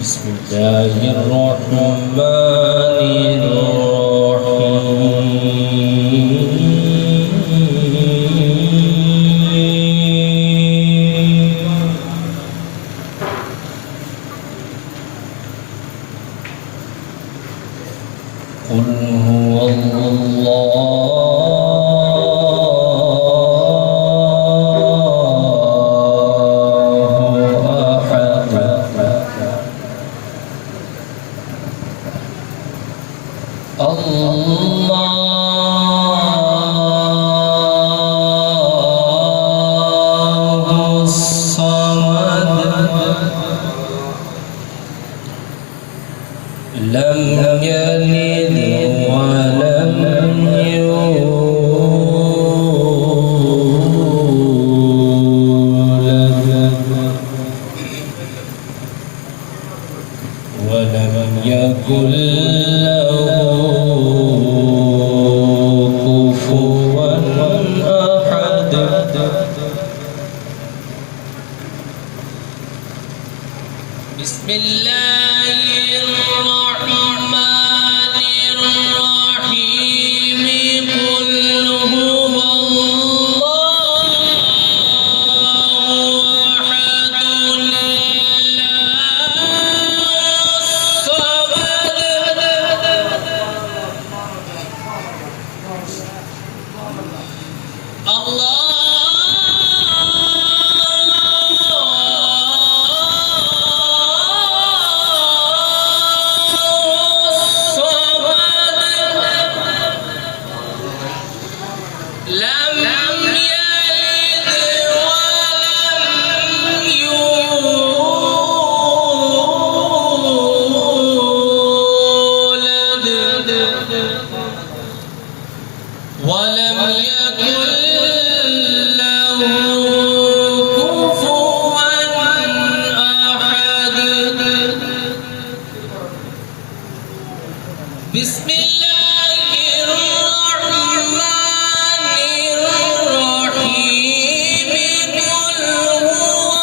بسم الله الرحمن الرحيم. قل هو الله الله الصمد لم يلد ولم يولد ولم يكن له كفوا أحد. بسم الله الرحمن الرحيم. قل هو الله أحد ولم يكن له كفوا أحد. بسم الله الرحمن الرحيم. قل هو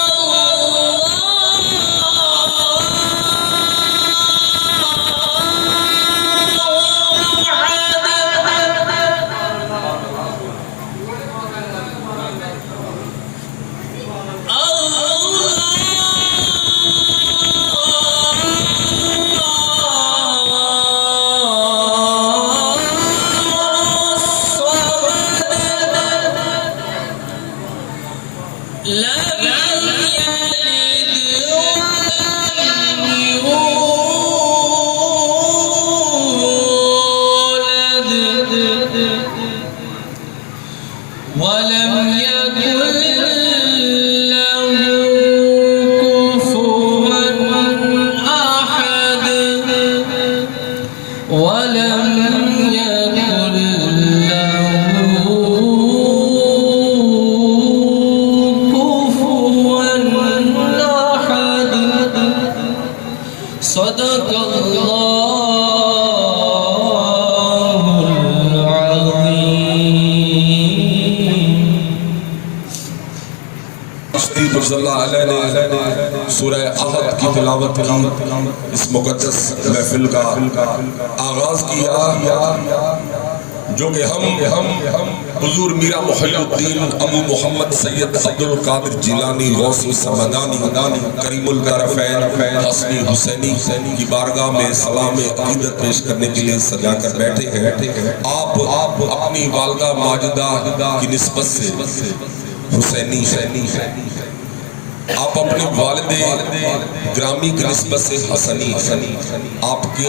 ولم يكن له كفوا أحد. ولم يكن له كفوا أحد. صدق الله العظيم. سورہ احد کی تلاوت کی اس مقدس محفل کا آغاز کیا جو کہ ہم حضور میرا محی الدین ابو محمد سید عبدالقادر جیلانی غوث السمدانی کریم الطرفین حسنی حسینی کی بارگاہ میں سلام عقیدت پیش کرنے کے لیے سجا کر بیٹھے ہیں. آپ اپنی والدہ ماجدہ کی نسبت سے حسینی آپ اپنے والد گرامی کی نسبت سے حسنی آپ کی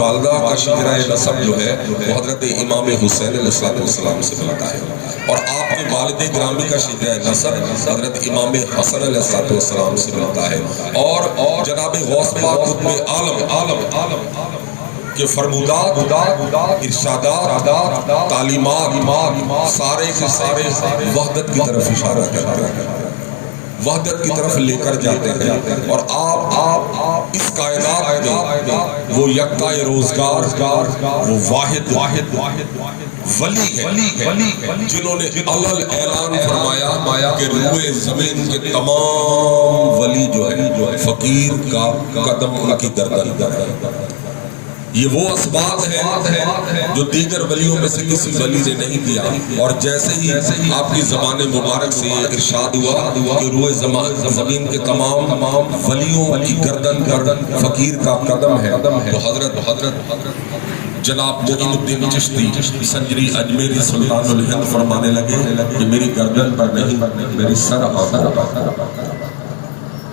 والدہ کا شجرہ نسب جو ہے وہ حضرت امام حسین علیہ السلام سے ملتا ہے اور آپ کے والد گرامی کا شجرہ نسب حضرت امام حسن علیہ السلام سے ملتا ہے اور جناب غوث پاک قطب عالم کہ فرمودات ارشادات تعلیمات سارے کے سارے وحدت کی طرف اشارہ کرتے ہیں، وحدت کی طرف لے کر جاتے ہیں اور آپ اس کائنات میں وہ یکتا روزگار وہ واحد ولی ہے جنہوں نے علل اعلان فرمایا کہ روئے زمین کے تمام ولی جو ہے فقیر کا قدم ان کی گردن پر ہے۔ یہ وہ اسباب ہے جو دیگر ولیوں میں سے کسی ولی نے نہیں کیا، اور جیسے ہی آپ کی زبان مبارک سے یہ ارشاد ہوا کہ روئے زمین کے تمام ولیوں کی گردن فقیر کا قدم ہے، تو حضرت جناب معین الدین چشتی سنجری اجمیری سلطان الہند فرمانے لگے کہ میری گردن پر نہیں، میری سر آنکھوں پر۔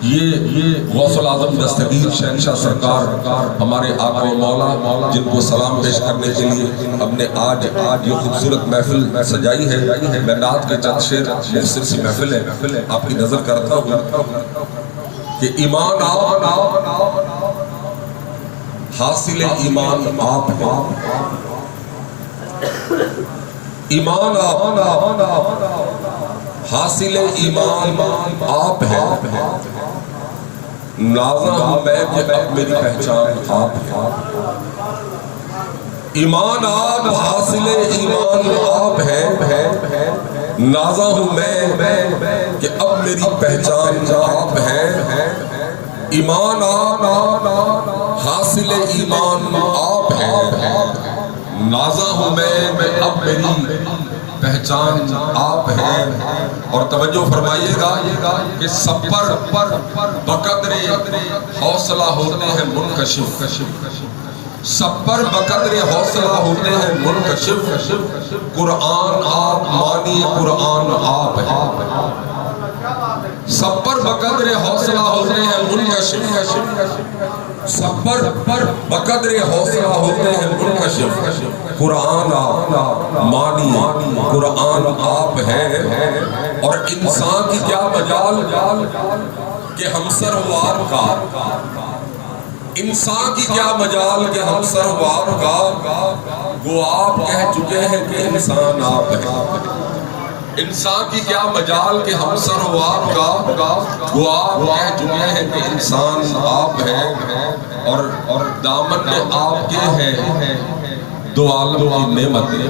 یہ غوث العظم دستگیر شہنشاہ سرکار ہمارے آقا و مولا جن کو سلام پیش کرنے کے لیے ہم نے آج یہ خوبصورت محفل سجائی ہے۔ میں نعت کے چند شعر، مختصر سی محفل ہے، آپ کی نظر کرتا ہوں کہ ایمان حاصل ایمان آپ ہے، ایمان حاصل ایمان آپ ہے، نازا ہوں میں کہ اب میری پہچان آپ ہے۔ ایمان آپ حاصل ایمان آپ ہے، نازا ہوں میں کہ اب میری پہچان آپ ہے۔ ایمان آپ حاصل ایمان آپ ہے، نازا ہوں میں اب میری پہچان آپ ہے۔ اور توجہ فرمائیے گا کہ سب پر بقدر حوصلہ ہوتے ہیں منکشف، سب پر بقدر حوصلہ ہوتے ہیں منکشف، قرآن آپ مانی قرآن آپ ہے۔ سب پر بقدر حوصلہ ہوتے ہیں منکشف، سب پر بقدر حوصلہ ہوتے ہیں منکشف، قرآن آپ مانی قرآن آپ ہے۔ اور انسان کی کیا مجال کہ ہم سروار کا، انسان کی کیا مجال کہ ہم سروار کا، وہ آپ کہہ چکے ہیں کہ انسان آپ ہے۔ انسان کی کیا مجال کہ ہم سروار کا، وہ آپ کہہ چکے ہیں کہ انسان آپ ہے۔ اور دامن میں آپ کے ہیں دو عالم کی نعمتیں،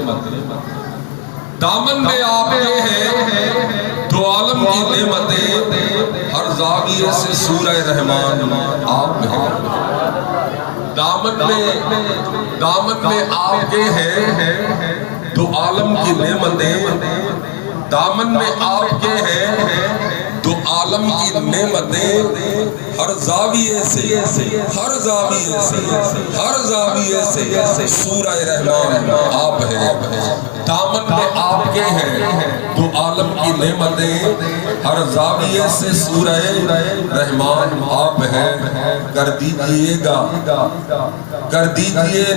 دامن میں آپ کے ہیں دو عالم کی نعمتیں، ہر زاویے سے سورہ رحمان آپ ہے۔ دامن میں آپ کے ہیں دو عالم کی نعمتیں، دامن میں آپ کے ہیں دو عالم کی نعمتیں، ہر زاویے سے سورہ رحمان آپ ہے۔ دامن میں آپ کے ہیں دو عالم کی نعمتیں، ہر زاویے سے سورہ رحمان آپ ہے۔ کر دیجئے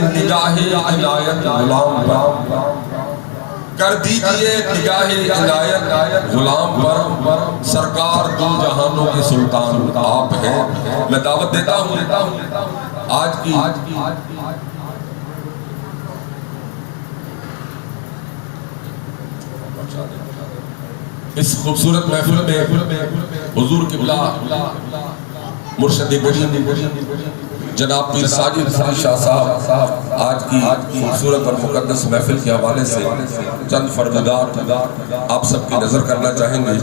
نگاہ عنایت غلام پر، کر دیجئے نگاہ عنایت غلام پر، سرکار دو جہانوں کے سلطان آپ ہیں۔ میں دعوت دیتا ہوں آج کی اس خوبصورت محفل میں حضور قبلہ مرشد کریم جناب پیر ساجد علی شاہ صاحب آج کی خوبصورت اور مقدس محفل کے حوالے سے چند فرمودات آپ سب کی نظر کرنا چاہیں گے،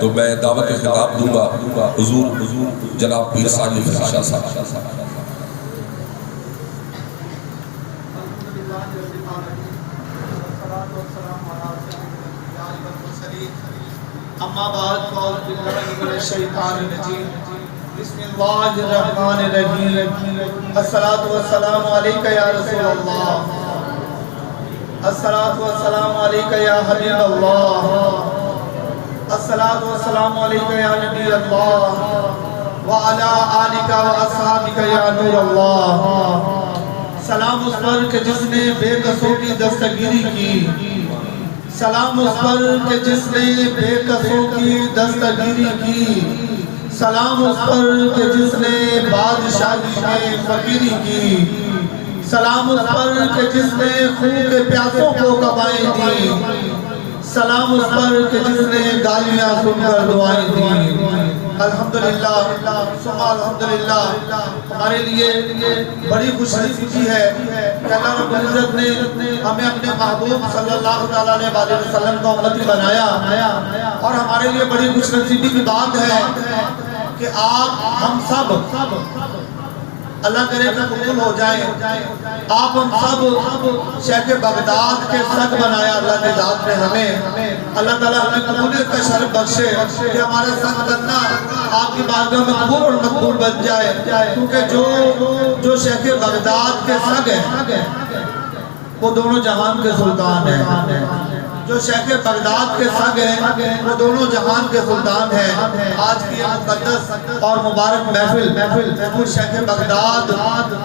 تو میں دعوت خطاب دوں گا حضور جناب پیر ساجد علی شاہ صاحب۔ اما بعد فاعوذ باللہ من الشیطان الرجیم، بسم اللہ الرحمن الرحیم، الصلاۃ والسلام علیک یا رسول اللہ، الصلاۃ والسلام علیک یا حبیب اللہ، الصلاۃ والسلام علیک یا نبی اللہ، وعلی آلک و اصحابک یا نور اللہ۔ سلام اس پر کہ جس نے بے قصوں کی دستگیری کی، سلام اس پر کہ جس نے بے قصوں کی دستگیری کی، سلام اس پر کہ جس نے بادشاہی میں فقیری کی، سلام اس پر کہ جس نے خون کے پیاسوں کو کبائیں دی، سلام اس پر کہ جس نے گالیاں سن کر دعائیں دی۔ الحمدللہ ثم الحمدللہ ہمارے لیے بڑی خوش نصیبی ہے کہ اللہ رب العزت نے ہمیں اپنے محبوب صلی اللہ تعالیٰ علیہ وسلم کا امتی بنایا، اور ہمارے لیے بڑی خوش نصیبی کی بات ہے کہ آپ ہم سب اللہ کرے کہ قبول ہو جائیں، آپ ہم سب شیخ بغداد کے سگ بنایا اللہ نے ذات نے ہمیں، اللہ تعالیٰ ہمیں قبولیت کا شرف بخشے کہ ہمارا سگ بننا آپ کی بارگاہ میں قبول اور مقبول بن جائے، کیونکہ جو شیخ بغداد کے سگ ہیں وہ دونوں جہان کے سلطان ہیں، جو شیخ بغداد کے سگ ہیں وہ دونوں جہان کے سلطان ہیں۔ آج کی مقدس اور مبارک محفل حضور شیخ بغداد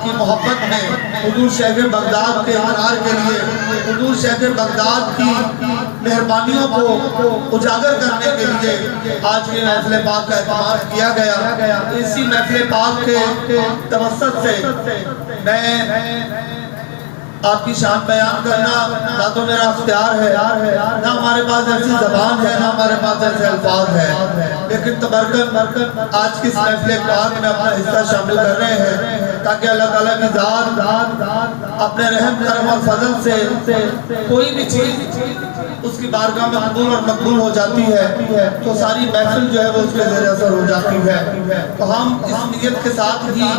کی محبت میں، حضور شیخ بغداد کے اقرار کے لیے، حضور شیخ بغداد کی مہربانیوں کو اجاگر کرنے کے لیے آج کی محفل پاک کا اہتمام کیا گیا۔ اسی محفل پاک کے توسط سے میں آپ کی شان بیان کرنا نہ تو میرا اختیار ہے، نہ ہمارے پاس ایسی زبان ہے، نہ ہمارے پاس ایسے الفاظ ہیں، لیکن تبرکن آج کی اس محفل پاک میں اپنا حصہ شامل کر رہے ہیں تاکہ اللہ تعالیٰ کی ذات اپنے رحم کرم اور فضل سے کوئی بھی چیز اس کی بارگاہ میں قبول اور مقبول ہو جاتی ہے تو ساری محفل جو ہے وہ اس کے زیر اثر ہو جاتی ہے۔ تو ہم اس نیت کے ساتھ ہی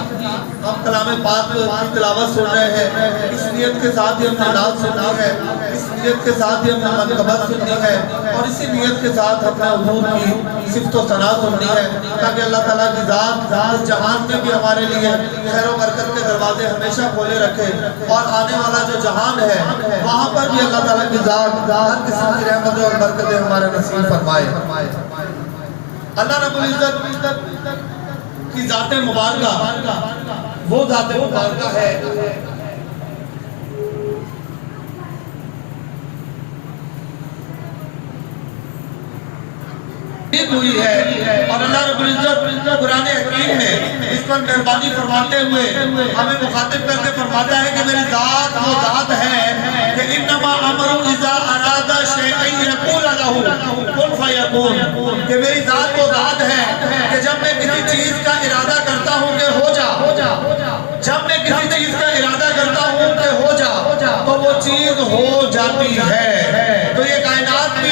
ہم کلام پاک کی تلاوت سن رہے ہیں، اس نیت کے ساتھ ہی ہم نے نعت سنی ہے، اس نیت کے ساتھ ہی ہم نے منقبت سنی ہے، اور اسی نیت کے ساتھ ہم نے حضور کی صفت و ثنا سننی ہے تاکہ اللہ تعالیٰ کی ذات جہان میں بھی ہمارے لیے خیر و برکت کے دروازے ہمیشہ کھولے رکھے، اور آنے والا جو جہان ہے وہاں پر بھی اللہ تعالیٰ کی ذات ہر قسم کی رحمتیں اور برکتیں ہمارے نصیب فرمائے۔ اللہ رب العزت کی ذات مبارکہ وہ ذات مبارکہ ہے ہوئی ہے، اور اللہ رب العزت قرآن حکیم میں اس پر مہربانی فرماتے ہوئے ہمیں مخاطب کر کے فرماتا ہے کہ میری ذات وہ ذات ہے کہ انما امر اذا اراد شیئا یقول له کن فیکون، کہ میری ذات وہ ذات ہے کہ جب میں کسی چیز کا ارادہ کرتا ہوں کہ ہو جا، جب میں کسی چیز کا ارادہ کرتا ہوں کہ ہو جا تو وہ چیز ہو جاتی ہے۔ تو یہ کائنات بھی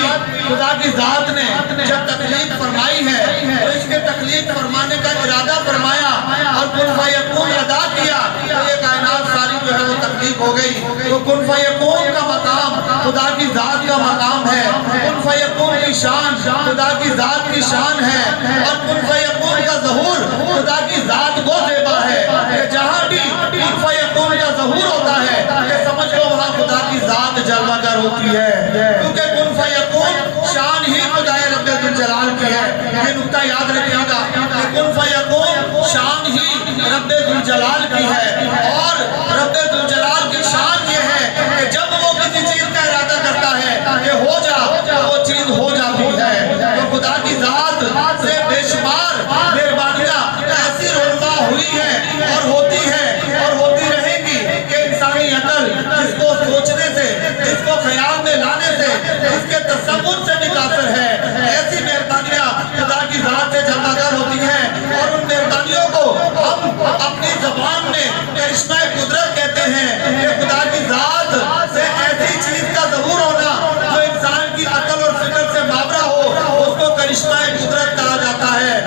خدا کی ذات نے جب تخلیق فرمائی ہے تو اس کے تخلیق فرمانے کا ارادہ فرمایا اور کن فیکون ادا کیا تو یہ کائنات ساری جو ہے وہ تخلیق ہو گئی۔ تو کن فیکون کا مقام خدا کی ذات کا مقام ہے، کن فیکون کی شان خدا کی ذات کی شان ہے، اور کن فیکون کا ظہور خدا کی ذات وہ زیبا ہے کہ جہاں بھی کن فیکون کا ظہور ہوتا ہے کہ سمجھ لو وہاں خدا کی ذات جلوہ گر ہوتی ہے، کیونکہ کن فیکون شان ہی خدا رب ذوالجلال کی ہے۔ یہ نکتہ یاد رکھیے گا کہ کن فیکون شان ہی رب ذوالجلال کی ہے، اور رب ذوالجلال کی شان یہ ہے کہ جب وہ کسی چیز کا ارادہ کرتا ہے کہ ہو جا تو وہ چیز ہو جاتی ہے۔ تو خدا کی ذات سے بے شمار مہربانیاں ایسی رونما ہوئی ہے اور ہوتی ہے اور ہوتی رہے گی کہ انسانی عقل جس کو سوچنے سے، جس کو خیال میں لانے سے، جس کے تصور سے بھی کافر ہے، ایسی مہربانیاں خدا کی ذات سے جلوہ گر ہوتی ہیں، اور ان مہربانیوں کو ہم اپنی زبان میں کرشمہ قدرت کہتے ہیں کہ خدا کی ذات سے ایسی چیز کا ظہور ہونا جو انسان کی عقل اور فکر سے مابرہ ہو اس کو کرشمہ قدرت کہا جاتا ہے۔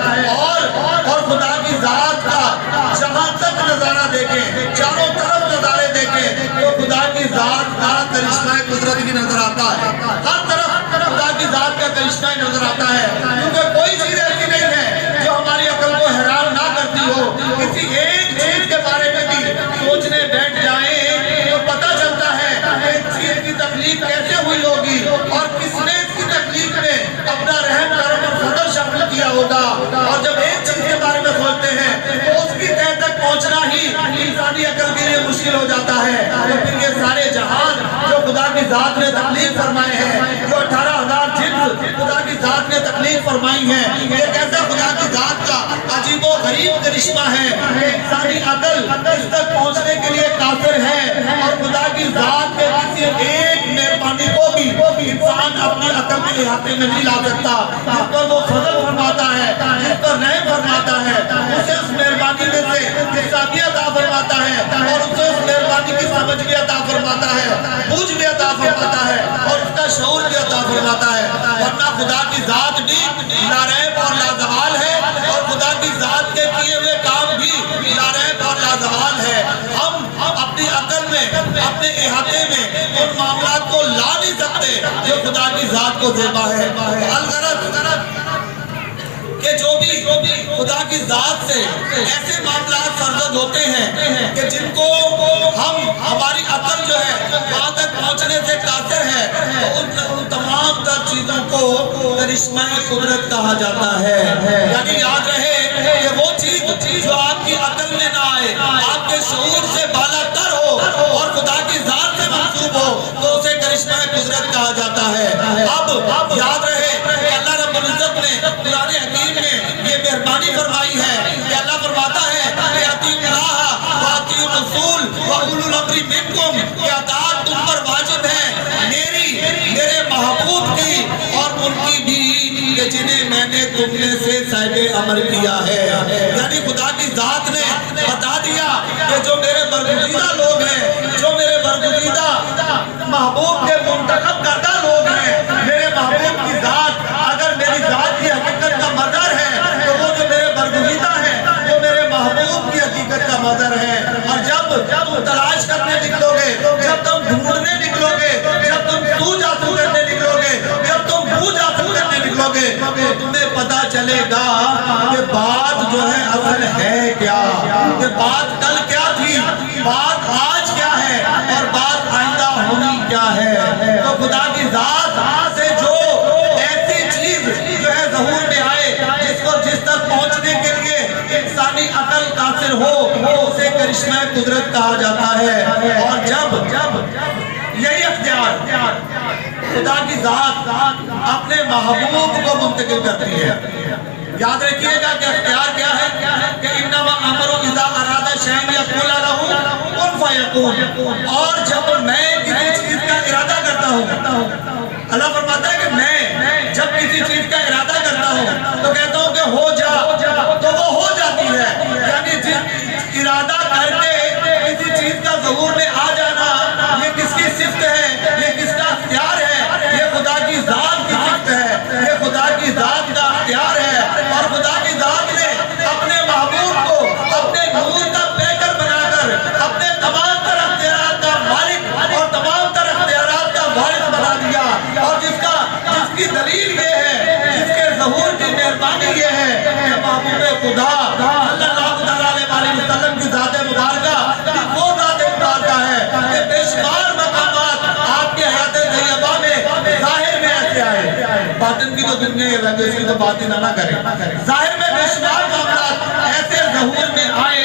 اور خدا کی ذات کا جہاں تک نظارہ دیکھیں، چاروں طرف نظارے دیکھیں تو خدا کی ذات کا کرشمہ قدرت بھی نظر آتا ہے، ہر طرف خدا کی ذات کا کرشمہ نظر آتا ہے، کیونکہ کوئی چیز ایسی نہیں ہے جو ہماری عقل کو حیران نہ کرتی ہو۔ کسی ایک چیز کے بارے میں بھی سوچنے بیٹھ جائیں تو پتہ چلتا ہے کہ اس چیز کی تخلیق کیسے ہوئی ہوگی اور کس نے اس کی تخلیق میں اپنا رحم کرم اور فضل شامل کیا ہوگا۔ اور جب ایک چیز کے بارے میں سوچتے ہیں تو اس کی تہ تک پہنچنا ہی انسانی عقل کے لیے مشکل ہو جاتا ہے۔ تو پھر یہ سارے جہان جو خدا کی ذات نے تخلیق فرمائے ہیں، جو 18,000 جنس خدا کی ذات نے تخلیق فرمائی ہیں، یہ کیسا خدا کی ذات کا عجیب و غریب کرشمہ ہے کہ انسانی عقل اس تک پہنچنے کے لیے کافر ہے، اور خدا کی ذات کے کسی ایک مہربانی مہربانی کو بھی انسان اپنی عقل کے احاطے میں نہیں لا سکتا. جس پر وہ فضل فرماتا ہے، جس پر رحم فرماتا ہے، اسے اس مہربانی میں سے حصہ بھی عطا فرماتا ہے اور اسے اس مہربانی کی سمجھ بھی عطا فرماتا ہے، بوجھ بھی عطا فرماتا ہے اور اس کا شعور بھی عطا فرماتا ہے. ورنہ خدا کی ذات بھی لاریب اور لازوال ہے اور خدا کی ذات کے کیے ہوئے کام بھی لاریب اور لازوال ہے. ہم اپنی عقل میں، اپنے احاطے میں ان معاملات کو لا نہیں سکتے جو خدا کی ذات کو زیبا ہے. الغرض کہ جو بھی خدا کی ذات سے ایسے معاملات سرزد ہوتے ہیں کہ جن کو ہماری عقل جو ہے وہاں تک پہنچنے سے قاصر ہے، تو ان تمام تر چیزوں کو کرشمہ قدرت کہا جاتا ہے. یعنی یاد رہے کہ وہ چیز جو آپ کی عقل میں نہ آئے، آپ کے شعور سے بالا تر ہو اور خدا کی ذات سے منسوب ہو، تو اسے کرشمہ قدرت کہا جاتا ہے. اب یاد رہے کہ اللہ رب العزت نے قرآن حکیم میں یہ مہربانی فرمائی ہے کہ اللہ فرماتا ہے کہ اطیعوا اللہ و اطیعوا الرسول و اولو الامر منکم، کہ اطاعت تم پر واجب ہے میرے محبوب کی اور ان کی بھی کہ جنہیں میں نے تم میں سے صاحب امر کیا ہے. یعنی خدا کی ذات نے بتا دیا کہ جو میرے برگزیدہ لوگ ہیں، جو میرے برگزیدہ محبوب کے منتخب کردہ لوگ ہیں، میرے محبوب کی ذات اگر میری ذات کی حقیقت کا مظہر ہے تو وہ جو میرے برگزیدہ ہیں وہ میرے محبوب کی حقیقت کا مظہر ہے. اور جب تم تلاش کرنے نکلو گے، جب تم ڈھونڈنے نکلو گے، جب تم جاسو کرنے نکلو گے، جب تم جاسو کرنے نکلو گے، تو تمہیں پتا چلے گا کہ بات جو ہے اصل ہے کیا، کہ بات کل کیا تھی، بات آج کیا ہے اور بات آئندہ ہونی کیا ہے. تو خدا کی ذات سے جو ایسی چیز جو ہے ظہور میں آئے، جس تک پہنچنے کے لیے انسانی عقل قاصر ہو، اسے کرشمہ قدرت کہا جاتا ہے. اور جب یہی اختیار خدا کی ذات اپنے محبوب کو منتقل کرتی ہے. یاد رکھیے گا کہ اختیار کیا ہے کہ انما امرؤ اذا اراد شیئا یقول له کن فیکون. اور جب میں کسی چیز کا ارادہ کرتا ہوں، اللہ فرماتا ہے کہ میں جب کسی چیز کا ارادہ کرتا ہوں تو کہتا ہوں کہ ہو جا، تو وہ ہو جاتی ہے. یعنی ارادہ کر کے کسی چیز کا ظہور میں آ جانا، یہ کس کی صفت ہے، یہ کس کا اختیار ہے؟ یہ خدا کی ذات کی صفت ہے، یہ خدا کی ذات کا اختیار ہے. اور خدا کی ذات نے اپنے محبوب کو اپنے نور کا پیکر بنا کر اپنے تمام تر اختیارات کا مالک اور تمام تر اختیارات کا وارث بنا دیا. اور جس کی دلیل یہ ہے، جس کے ظہور کی مہربانی یہ ہے کہ محبوب خدا صلی اللہ علیہ وسلم کی ذات مبارکہ وہ ذات مبارکہ ہے کہ بے شمار مقامات آپ کے حیات طیبہ میں ظاہر میں ایسے آئے. باطن کی تو دنیا یہ رنگ، اس کی تو باطن نہ کرے. ظاہر میں بے شمار معاملات ایسے ظہور میں آئے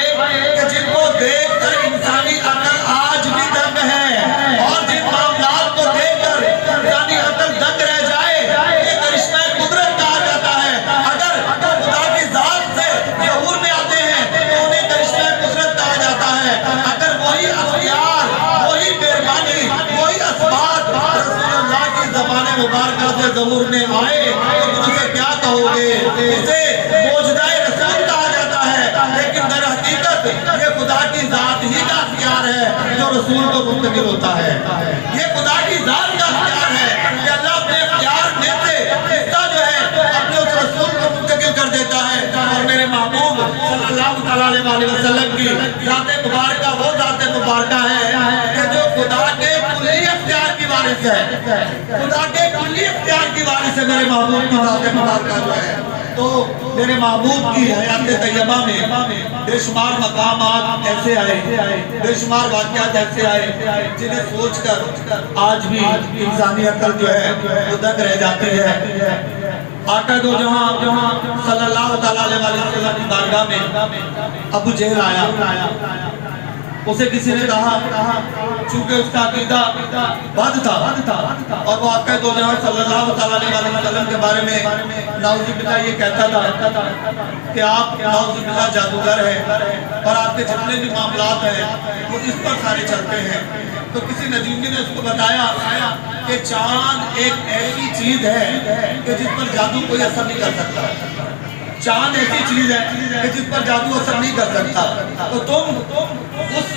کہ جن کو دیکھ کر انسانی عقل آج بھی دنگ ہے. اور جن معاملات کو دیکھ کر انسانی عقل دنگ رہ جائے، یہ کرشمہ قدرت کہا جاتا ہے. اگر خدا کی ذات سے ظہور میں آتے ہیں تو انہیں کرشمہ قدرت کہا جاتا ہے. اگر وہی اختیار، وہی مہربانی، وہی اسباب رسول اللہ کی زبان مبارکہ سے ظہور میں آئے تو تم اسے کیا کہو گے؟ اسے موجزہ رسول کہا جاتا ہے. لیکن در حقیقت یہ خدا کی ذات ہی کا اختیار ہے جو رسول کو منتقل ہوتا ہے. یہ خدا کی ذات کا اختیار ہے کہ اللہ اپنے اختیار میں سے حصہ جو ہے اپنے اس رسول کو منتقل کر دیتا ہے. اور میرے محبوب صلی اللہ علیہ وسلم کی ذات مبارکہ وہ ذات مبارکہ ہے کہ جو خدا کے کلی اختیار کی وارث ہے. خدا کے کلی اختیار کی وارث ہے میرے محبوب کی ذات مبارکہ جو ہے. تو میرے محبوب کی حیات طیبہ میں بے شمار مقامات ایسے آئے، بے شمار واقعات ایسے آئے جنہیں سوچ کر آج بھی انسانی عقل جو ہے وہ دنگ رہ جاتی ہے. آقا دو جہاں صلی اللہ علیہ وسلم کی بارگاہ میں ابو جہل آیا اسے کسی نے کہا چونکہ اس کا عقیدہ بد تھا اور وہ آقا دو جہاں صلی اللہ تعالیٰ علیہ وسلم کے بارے میں نعوذ باللہ یہ کہتا تھا کہ آپ نعوذ باللہ جادوگر ہیں اور آپ کے جتنے بھی معاملات ہیں وہ اس پر سارے چلتے ہیں، تو کسی نجومی نے اس کو بتایا کہ چاند ایک ایسی چیز ہے کہ جس پر جادو کوئی اثر نہیں کر سکتا، چاند ایسی چیز ہے کہ جس پر جادو اثر نہیں کر سکتا، تو تم اس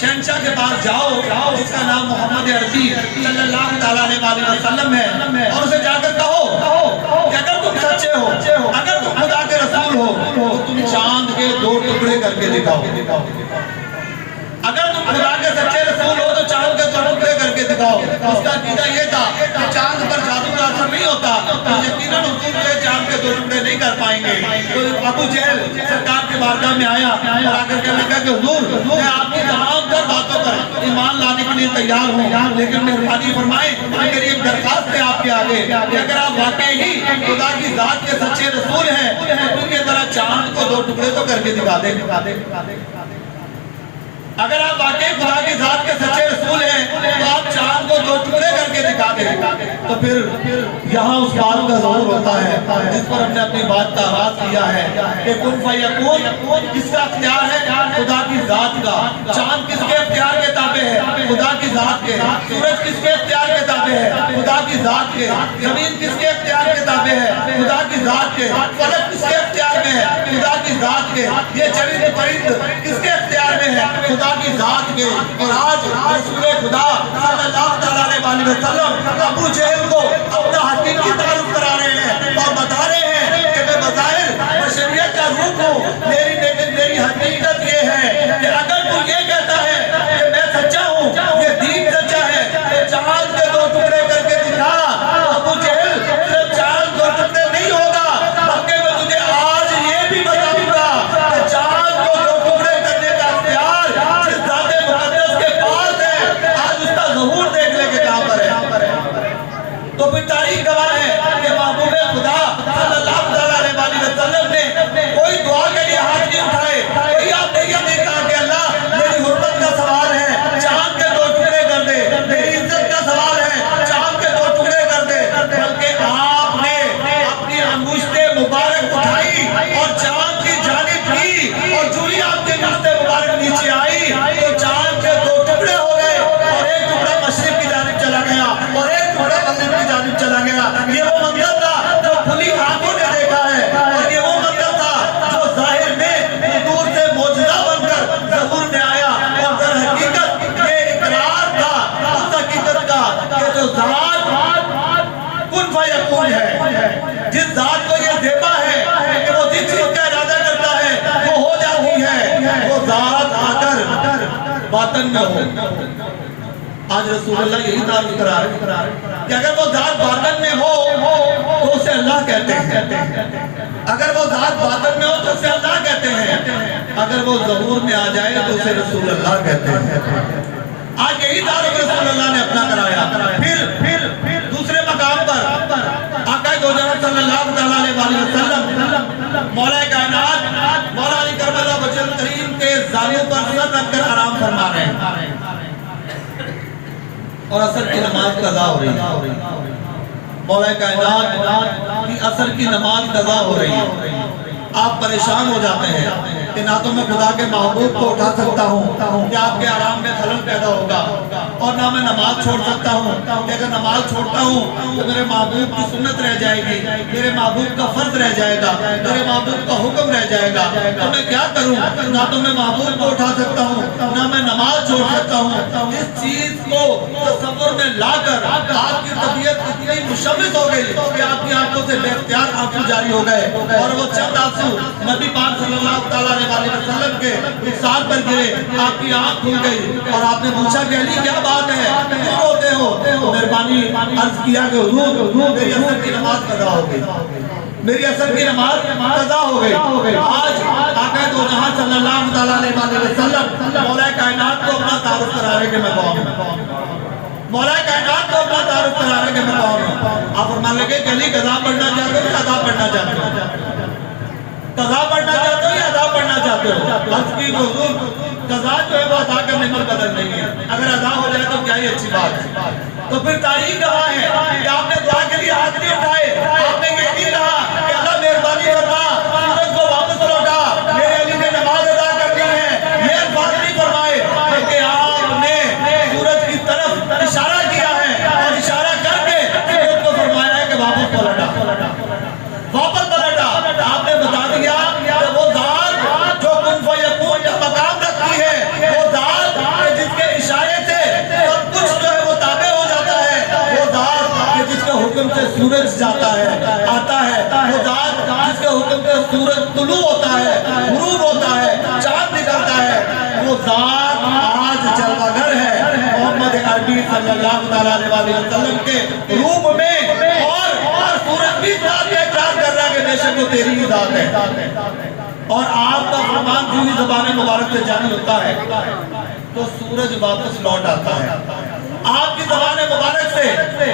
شہنشاہ کے پاس جاؤ جس کا نام محمد عربی صلی اللہ تعالیٰ علیہ وسلم ہے، اور اسے جا کر کہو کہ اگر تم سچے ہو، اگر تم خدا کے رسول ہو تو تم چاند کے 2 ٹکڑے کر کے دکھاؤ، اگر تم خدا کے سچے رسول ہو تو چاند کے 2 ٹکڑے کر کے دکھاؤ۔ اس کا عقیدہ یہ تھا کہ چاند پر جادو کا اثر نہیں ہوتا، تو یقیناً حضور جو چاند کے 2 ٹکڑے نہیں کر پائیں گے۔ تو ابو جہل سرکار کے بارگاہ میں آیا اور آ کر کہنے لگا کہ حضور میں آپ کی تمام تر باتوں پر ایمان لانے کے لیے تیار ہوں، لیکن مہربانی فرمائیں میری ایک درخواست ہے آپ کے آگے کہ اگر آپ واقعی ہی خدا کی ذات کے سچے رسول ہیں تو ان کی طرح چاند کو 2 ٹکڑے تو کر کے دکھا دیں۔ اگر آپ واقعی خدا کی ذات کے سچے رسول ہیں تو آپ چاند کو 2 ٹکڑے کر کے دکھا دیں، تو پھر یہاں اس بات کا ظہور ہوتا ہے جس پر ہم نے اپنی بات کا آغاز کیا ہے کہ کن فیکون کس کا اختیار ہے؟ خدا کی ذات کا۔ چاند کس کے اختیار کے تابع ہے؟ خدا کی ذات کے۔ سورج کس کے اختیار کے تابع ہے؟ خدا کی ذات کے۔ زمین کس کے اختیار کے تابع ہے؟ خدا کی ذات کے۔ فلک کس کے اختیار میں ہے؟ خدا کی ذات کے۔ یہ چرند پرند کس کے اختیار میں ہے؟ خدا کی ذات کے۔ اور آج رسول خدا صلی اللہ علیہ وسلم ابو جہل کو اپنا حقیقی تعارف کرا رہے ہیں اور بتا رہے ہیں کہ میں بظاہر بشریت کا روح ہوں، میری حقیقت یہ ہے کہ اگر تو یہ کہتا ہے کہ میں سچا ہوں، یہ دین سچا ہے، تو چاند کے 2 ٹکڑے کر کے دکھا۔ ابو جہل صرف چاند 2 ٹکڑے نہیں ہوگا بلکہ میں تجھے آج یہ بھی بتاؤں گا کہ چاند کو 2 ٹکڑے کرنے کا اختیار جس ذات مقدس کے پاس ہے، آج اس کا ظہور دیکھ لے کہ کہاں پر ہے۔ تو پھر تاریخ گواہ ہے کہ محبوب خدا صلی اللہ علیہ وسلم نے کوئی دعا کے لیے ہاتھ نہیں اٹھائے، کوئی آپ نے یہ نہیں کہا کہ اللہ میری حرمت کا سوال ہے چاند کے 2 ٹکڑے کر دے، میری عزت کا سوال ہے چاند کے 2 ٹکڑے کر دے، بلکہ آپ نے اپنی انگشت مبارک اٹھائی اور چاند کی جانب کی، اور جو ہی آپ کی انگشت مبارک نیچے آئی تو چاند کے 2 ٹکڑے ہو گئے، اور ایک ٹکڑا مشرق کی جانب چلا گیا اور ایک ٹکڑا مغرب کی جانب چلا گیا۔ یہ وہ منظر تھا جو کھلی آنکھوں نے دیکھا ہے، اور یہ وہ منظر تھا جو ظاہر میں حضور سے معجزہ بن کر ظہور میں آیا، اور در حقیقت یہ اقرار تھا اس حقیقت کا کہ جو ذات کن فیکون ہے، جس ذات کو یہ زیبا ہے کہ وہ جس چیز کا ارادہ کرتا ہے وہ ہو جاتی ہے، وہ ذات آ کر باطن میں ہو۔ آج رسول اللہ یہی تعریف کرا رہے ہیں کہ اگر وہ ذات باطن میں ہو تو اسے اللہ کہتے ہیں، اگر وہ ذات باطن میں ہو تو اسے اللہ کہتے ہیں، اگر وہ ظہور میں آ جائے تو اسے رسول اللہ کہتے ہیں۔ آج یہی تعریف رسول اللہ نے اپنا کرایا۔ پھر دوسرے مقام پر آقا دو جہاں صلی اللہ علیہ وسلم مولا کائنات مولا علی کرم اللہ وجہ الکریم کے زانوں پر سر رکھ کر آرام فرما رہے ہیں، اور عصر کی نماز قضا ہو رہی ہے۔ مولا کائنات کی عصر کی نماز قضا ہو رہی ہے۔ آپ پریشان ہو جاتے ہیں کہ نہ تو میں خدا کے محبوب کو اٹھا سکتا ہوں کہ آپ کے آرام میں خلل پیدا ہوگا، اور نہ میں نماز چھوڑ سکتا ہوں کہ اگر نماز چھوڑتا ہوں تو میرے محبوب کی سنت رہ جائے گی، میرے محبوب کا فرض رہ جائے گا، میرے محبوب کا حکم رہ جائے گا، تو میں کیا کروں؟ نہ تو میں محبوب کو اٹھا سکتا ہوں، نہ میں نماز چھوڑ سکتا ہوں۔ اس چیز کو تصور میں لا کر آپ کی طبیعت اتنی مشوش ہو گئی کہ آپ کی آنکھوں سے بے اختیار آنسو جاری ہو گئے، اور وہ چند آنسو نبی پاک صلی اللہ تعالیٰ علیہ وسلم کے رخسار پر گرے، آپ کی آنکھ کھل گئی، اور آپ نے پوچھا کہ علی کیا بات ہے، کیوں روتے ہو؟ مہربانی عرض کیا کہ حضور میری عصر کی نماز قضا ہو گئی، میری عصر کی نماز قضا ہو گئی۔ آج آقا دو جہاں صلی اللہ تعالیٰ علیہ وسلم مولا کائنات کو اپنا تعارف کرا رہے کہ میں کون ہوں، مولا کائنات کو اپنا تعارف کرا رہے کہ میں کون ہوں۔ آپ فرمان لگے کہ علی قضا پڑھنا چاہتے ہو یا ادا پڑھنا چاہتے ہو؟ قضا پڑھنا چاہتے ہو یا ادا پڑھنا چاہتے ہو؟ عرض کی حضور قضا جو ہے وہ ادا کرنے پر قدر نہیں ہے، اگر ادا ہو جائے تو کیا ہی اچھی بات ہے۔ تو پھر تاریخ کہاں ہے کہ آپ نے دعا کے لیے ہاتھ نہیں اٹھائے، آپ نے یہ نہیں کہا کہ اللہ مہربانی فرما سورج کو واپس لوٹا، میرے علی نے نماز ادا کرنی ہے، یہ الفاظ نہیں فرمائے، بلکہ آپ نے سورج کی طرف اشارہ کیا ہے اور اشارہ کر کے سورج کو فرمایا ہے کہ واپس پلٹا، واپس پلٹا۔ آپ نے بتا دیا کہ وہ ذات جو کن فیکون کا مقام رکھتی ہے، وہ ذات جس کے اشارے سے سب کچھ جو ہے وہ تابع ہو جاتا ہے، وہ ذات جس کے حکم سے سورج جاتا ہے آتا ہے، وہ ذات جس کے حکم سے سورج طلوع ہوتا ہے، غروب ہوتا ہے، چاند نکلتا ہے، وہ ذات آج جلوہ گر ہے محمد عربی صلی اللہ علیہ وسلم کے روپ میں، اور سورج بھی ذات کا اقرار کر رہا ہے کہ بے شک وہ تیری ہی ذات ہے۔ اور آپ کا فرمان جو ہی زبان مبارک سے جاری ہوتا ہے تو سورج واپس لوٹ آتا ہے۔ آپ کی زبان مبارک سے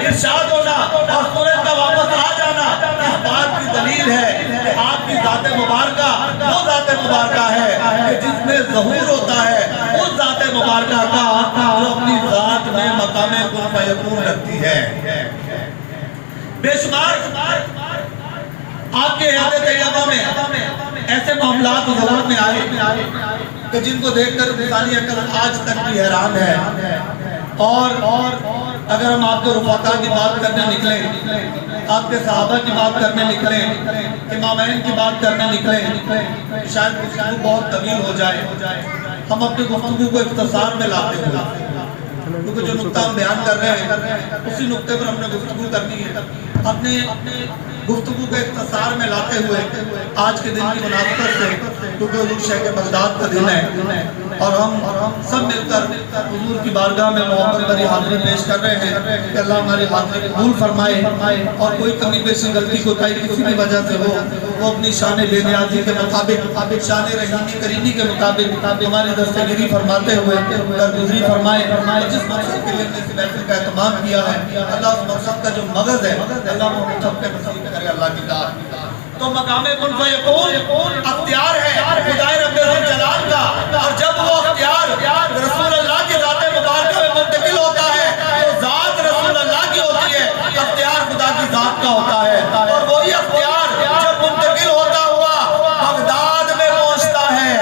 ارشاد ہونا اور سورج کا واپس آ جانا اس بات کی دلیل ہے کہ آپ کی ذات مبارکہ وہ ذات مبارکہ ہے کہ جس میں ظہور ہوتا ہے اس ذات مبارکہ کا جو اپنی ذات میں مقام کن فیکون رکھتی ہے۔ بے شمار آپ کے حیات طیبہ میں ایسے معاملات حضور میں آئے کہ جن کو دیکھ کر انسانی عقل آج تک بھی حیران ہے، اور اگر ہم آپ کے رفقا کی بات کرنے نکلیں، آپ کے صحابہ کی بات کرنے نکلیں، امامین کی بات کرنے نکلیں، شاید گفتگو بہت طویل ہو جائے۔ ہم اپنی گفتگو کو اختصار میں لاتے ہوئے، کیونکہ جو نقطہ ہم بیان کر رہے ہیں اسی نقطے پر ہم نے گفتگو کرنی ہے، اپنے گفتگو کو اختصار میں لاتے ہوئے آج کے دن کی مناسبت سے، کیونکہ حضور شیخ بغداد کا دن ہے اور ہم سب مل کر حضور کی بارگاہ میں محبت بھری حاضری پیش کر رہے ہیں کہ اللہ ہماری حاضری قبول فرمائے، اور کوئی کمی بیشی غلطی کوتاہی کسی بھی وجہ سے ہو وہ اپنی شان بے نیازی کے مطابق، شان رحیمی کریمی کے مطابق ہماری دستگیری فرماتے ہوئے درگزری فرمائے۔ جس مقصد کے لیے ہم نے اس محفل کا اہتمام کیا ہے، اللہ اس مقصد کا جو مغز ہے اللہ وہ سب کے نصیب کرے اللہ کی ذات۔ تو مقام کن فیکون اختیار ہے خدائے رب الجلال کا، اور جب وہ اختیار رسول اللہ کی ذات مبارکہ میں منتقل ہوتا ہے تو ذات رسول اللہ کی ہوتی ہے، اختیار خدا کی ذات کا ہوتا ہے، اور وہی اختیار جب منتقل ہوتا ہوا بغداد میں پہنچتا ہے،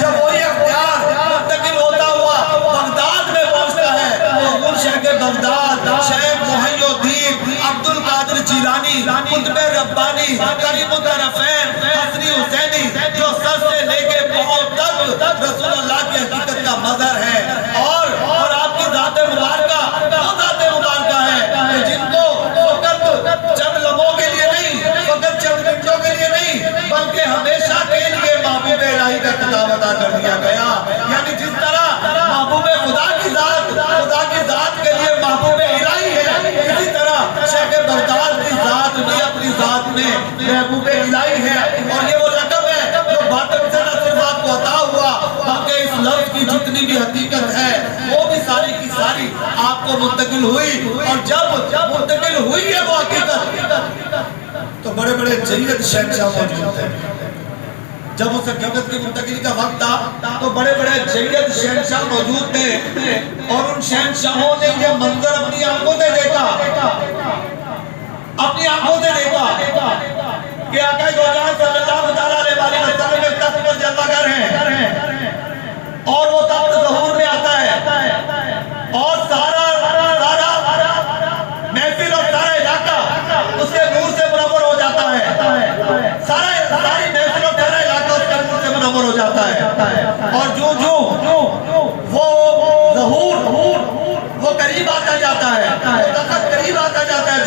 جب وہی اختیار منتقل ہوتا ہوا بغداد میں پہنچتا ہے تو حضور شیخ بغداد شیخ محی الدین عبد القادر جیلانی قطب ربانی کریم الطرفین حسنی حسینی جو سر سے لے کے پاؤں تک رسول اللہ کی حقیقت کا مظہر ہے، اور آپ کی ذات مبارکہ وہ ذات مبارکہ ہے کہ جن کو فقط چند لمحوں کے لیے نہیں، فقط چند گھنٹوں کے لیے نہیں، بلکہ ہمیشہ کے لیے محبوب الہی کا خطاب ادا کر دیا گیا۔ یعنی جس طرح محبوب خدا کی ذات کے لیے محبوب الہی ہے، اسی طرح شیخ بغداد کی ذات بھی اپنی ذات میں محبوب الہی ہے، اور یہ وہ لقب ہے جو باطن سے نہ صرف آپ کو عطا ہوا بلکہ اس لفظ کی جتنی بھی حقیقت ہے وہ بھی ساری کی ساری آپ کو منتقل ہوئی، اور جب منتقل ہوئی ہے وہ حقیقت تو بڑے بڑے جید شہنشاہ موجود تھے۔ جب اس حقیقت کی منتقلی کا وقت تھا تو بڑے بڑے جید شہنشاہ موجود تھے، اور ان شہنشاہوں نے یہ منظر اپنی آنکھوں سے دیکھا، اپنی آنکھوں سے دیکھا کہ آقا دو جہاں صلی اللہ علیہ وسلم ایک تخت پر جلوہ گر ہیں، اور وہ تخت ظہور میں آتا ہے، اور سارا محفل اور سارا علاقہ اس کے نور سے منور ہو جاتا ہے، ساری محفل اور سارا علاقہ اس کے نور سے منور ہو جاتا ہے، اور جو وہ ظہور وہ قریب آتا جاتا ہے، وہ تخت قریب آتا جاتا ہے،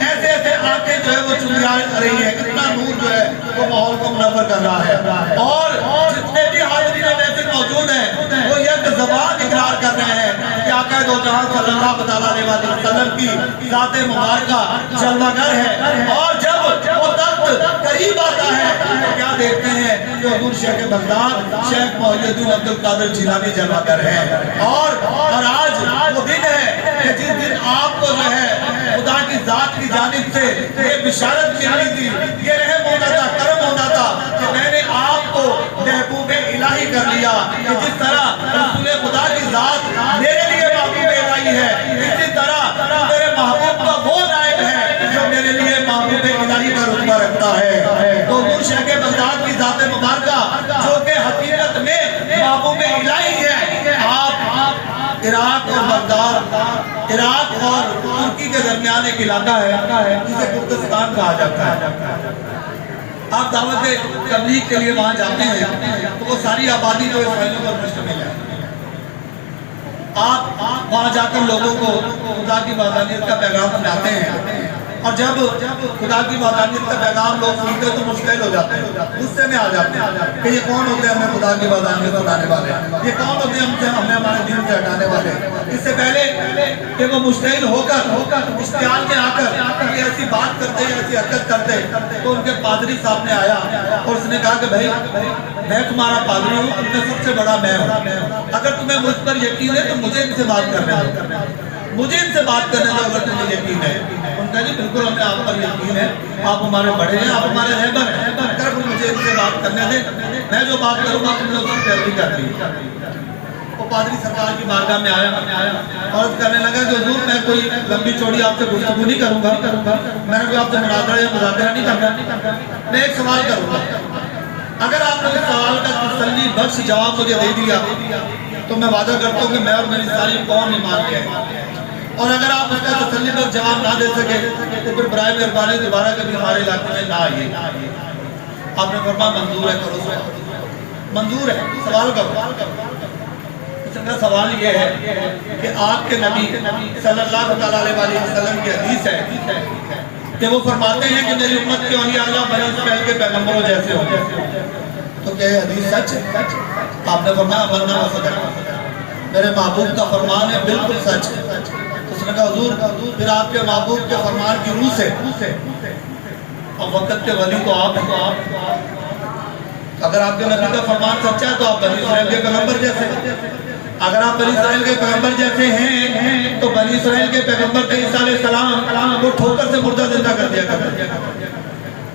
ایسے آنکھیں جو ہے وہ چنگیاں رہی ہے، اتنا نور جو ہے وہ ماحول کو منور کر رہا ہے، اور جتنے بھی حاضرین محفل موجود ہیں وہ یک زبان اقرار کر رہے ہیں کہ آقا دو جہاں صلی اللہ علیہ وسلم کی ذات مبارکہ جلوہ گر ہے، اور جب وہ تخت قریب آتا ہے تو کیا دیکھتے ہیں کہ حضور شیخ بغداد شیخ محی الدین عبد القادر جیلانی جلوہ گر ہے، اور آج وہ دن ہے کہ جس دن آپ کو جو ہے خدا کی ذات کی جانب سے یہ بشارت ملی تھی، یہ رحم ہونا تھا، کرم ہونا تھا کہ میں نے آپ کو محبوب الہی کر لیا، کہ جس عراق اور بغداد، عراق اور ترکی کے درمیان ایک علاقہ ہے جسے کردستان کہا جاتا ہے۔ آپ دعوت تبلیغ کے لیے وہاں جاتے ہیں تو وہ ساری آبادی جو اسرائیلیوں پر مشتمل ہے، آپ وہاں جا کر لوگوں کو خدا کی وحدانیت کا پیغام سناتے ہیں، اور جب خدا کی وحدانیت کا پیغام لوگ سنتے تو مشکل ہو جاتے ہیں، غصے میں آ جاتے ہیں کہ یہ کون ہوتے ہیں ہمیں خدا کی وحدانیت سنانے والے، یہ کون ہوتے ہیں ہمیں ہمارے دین سے ہٹانے والے۔ اس سے پہلے کہ وہ مشتعل ہو کر اشتعال میں آ کر یہ ایسی بات کرتے، ایسی حرکت کرتے، تو ان کے پادری سامنے آیا اور اس نے کہا کہ بھائی میں تمہارا پادری ہوں، تم میں سب سے بڑا میں ہوں، اگر تمہیں مجھ پر یقین ہے تو مجھے ان سے بات کرنے دو، مجھے ان سے بات کرنے دو اگر تمہیں یقین ہے۔ ان کا جی بالکل ہمیں آپ پر یقین ہے، آپ ہمارے بڑے ہیں، آپ ہمارے رہبر ہیں، اگر مجھے ان سے بات کرنے دیں، میں جو بات کروں گا تم نے اس کی پیروی کر لی۔ وہ پادری سرکار کی بارگاہ میں آیا اور کہنے لگا کہ حضور میں کوئی لمبی چوڑی آپ سے گفتگو نہیں کروں گا، میں نے کوئی آپ سے مناظرہ یا مذاکرہ نہیں کرنا، میں ایک سوال کروں گا، اگر آپ نے اس سوال کا تسلی بخش جواب مجھے دے دیا تو میں وعدہ کرتا ہوں کہ میں اور میری ساری قوم ایمان لے آئے، اور اگر آپ اس کا تسلی بخش جواب نہ دے سکے تو پھر برائے مہربانی دوبارہ کبھی ہمارے علاقے میں نہ آئیے۔ آپ نے فرمایا منظور ہے، کرو، منظور ہے، سوال کرو۔ سوال یہ ہے کہ آپ کے نبی صلی اللہ علیہ وسلم کی حدیث ہے کہ وہ فرماتے ہیں کہ میری امت کے اولیاء اللہ بنی اسرائیل کے پیغمبروں جیسے ہوں، تو کیا یہ حدیث سچ ہے؟ آپ نے فرمایا ورنہ و صدق، میرے محبوب کا فرمان ہے بالکل سچ ہے۔ تو اس نے کہا حضور پھر آپ کے محبوب کے فرمان کی روح سے اور وقت کے ولی تو آپ ہیں، اگر آپ کے نبی کا فرمان سچا ہے تو آپ بنی اسرائیل کے پیغمبر جیسے ہیں، اگر آپ بنی اسرائیل کے پیغمبر جیسے ہیں تو بنی اسرائیل کے پیغمبر عیسیٰ علیہ السلام وہ ٹھوکر سے مردہ زندہ کر دیا کرتے ہیں،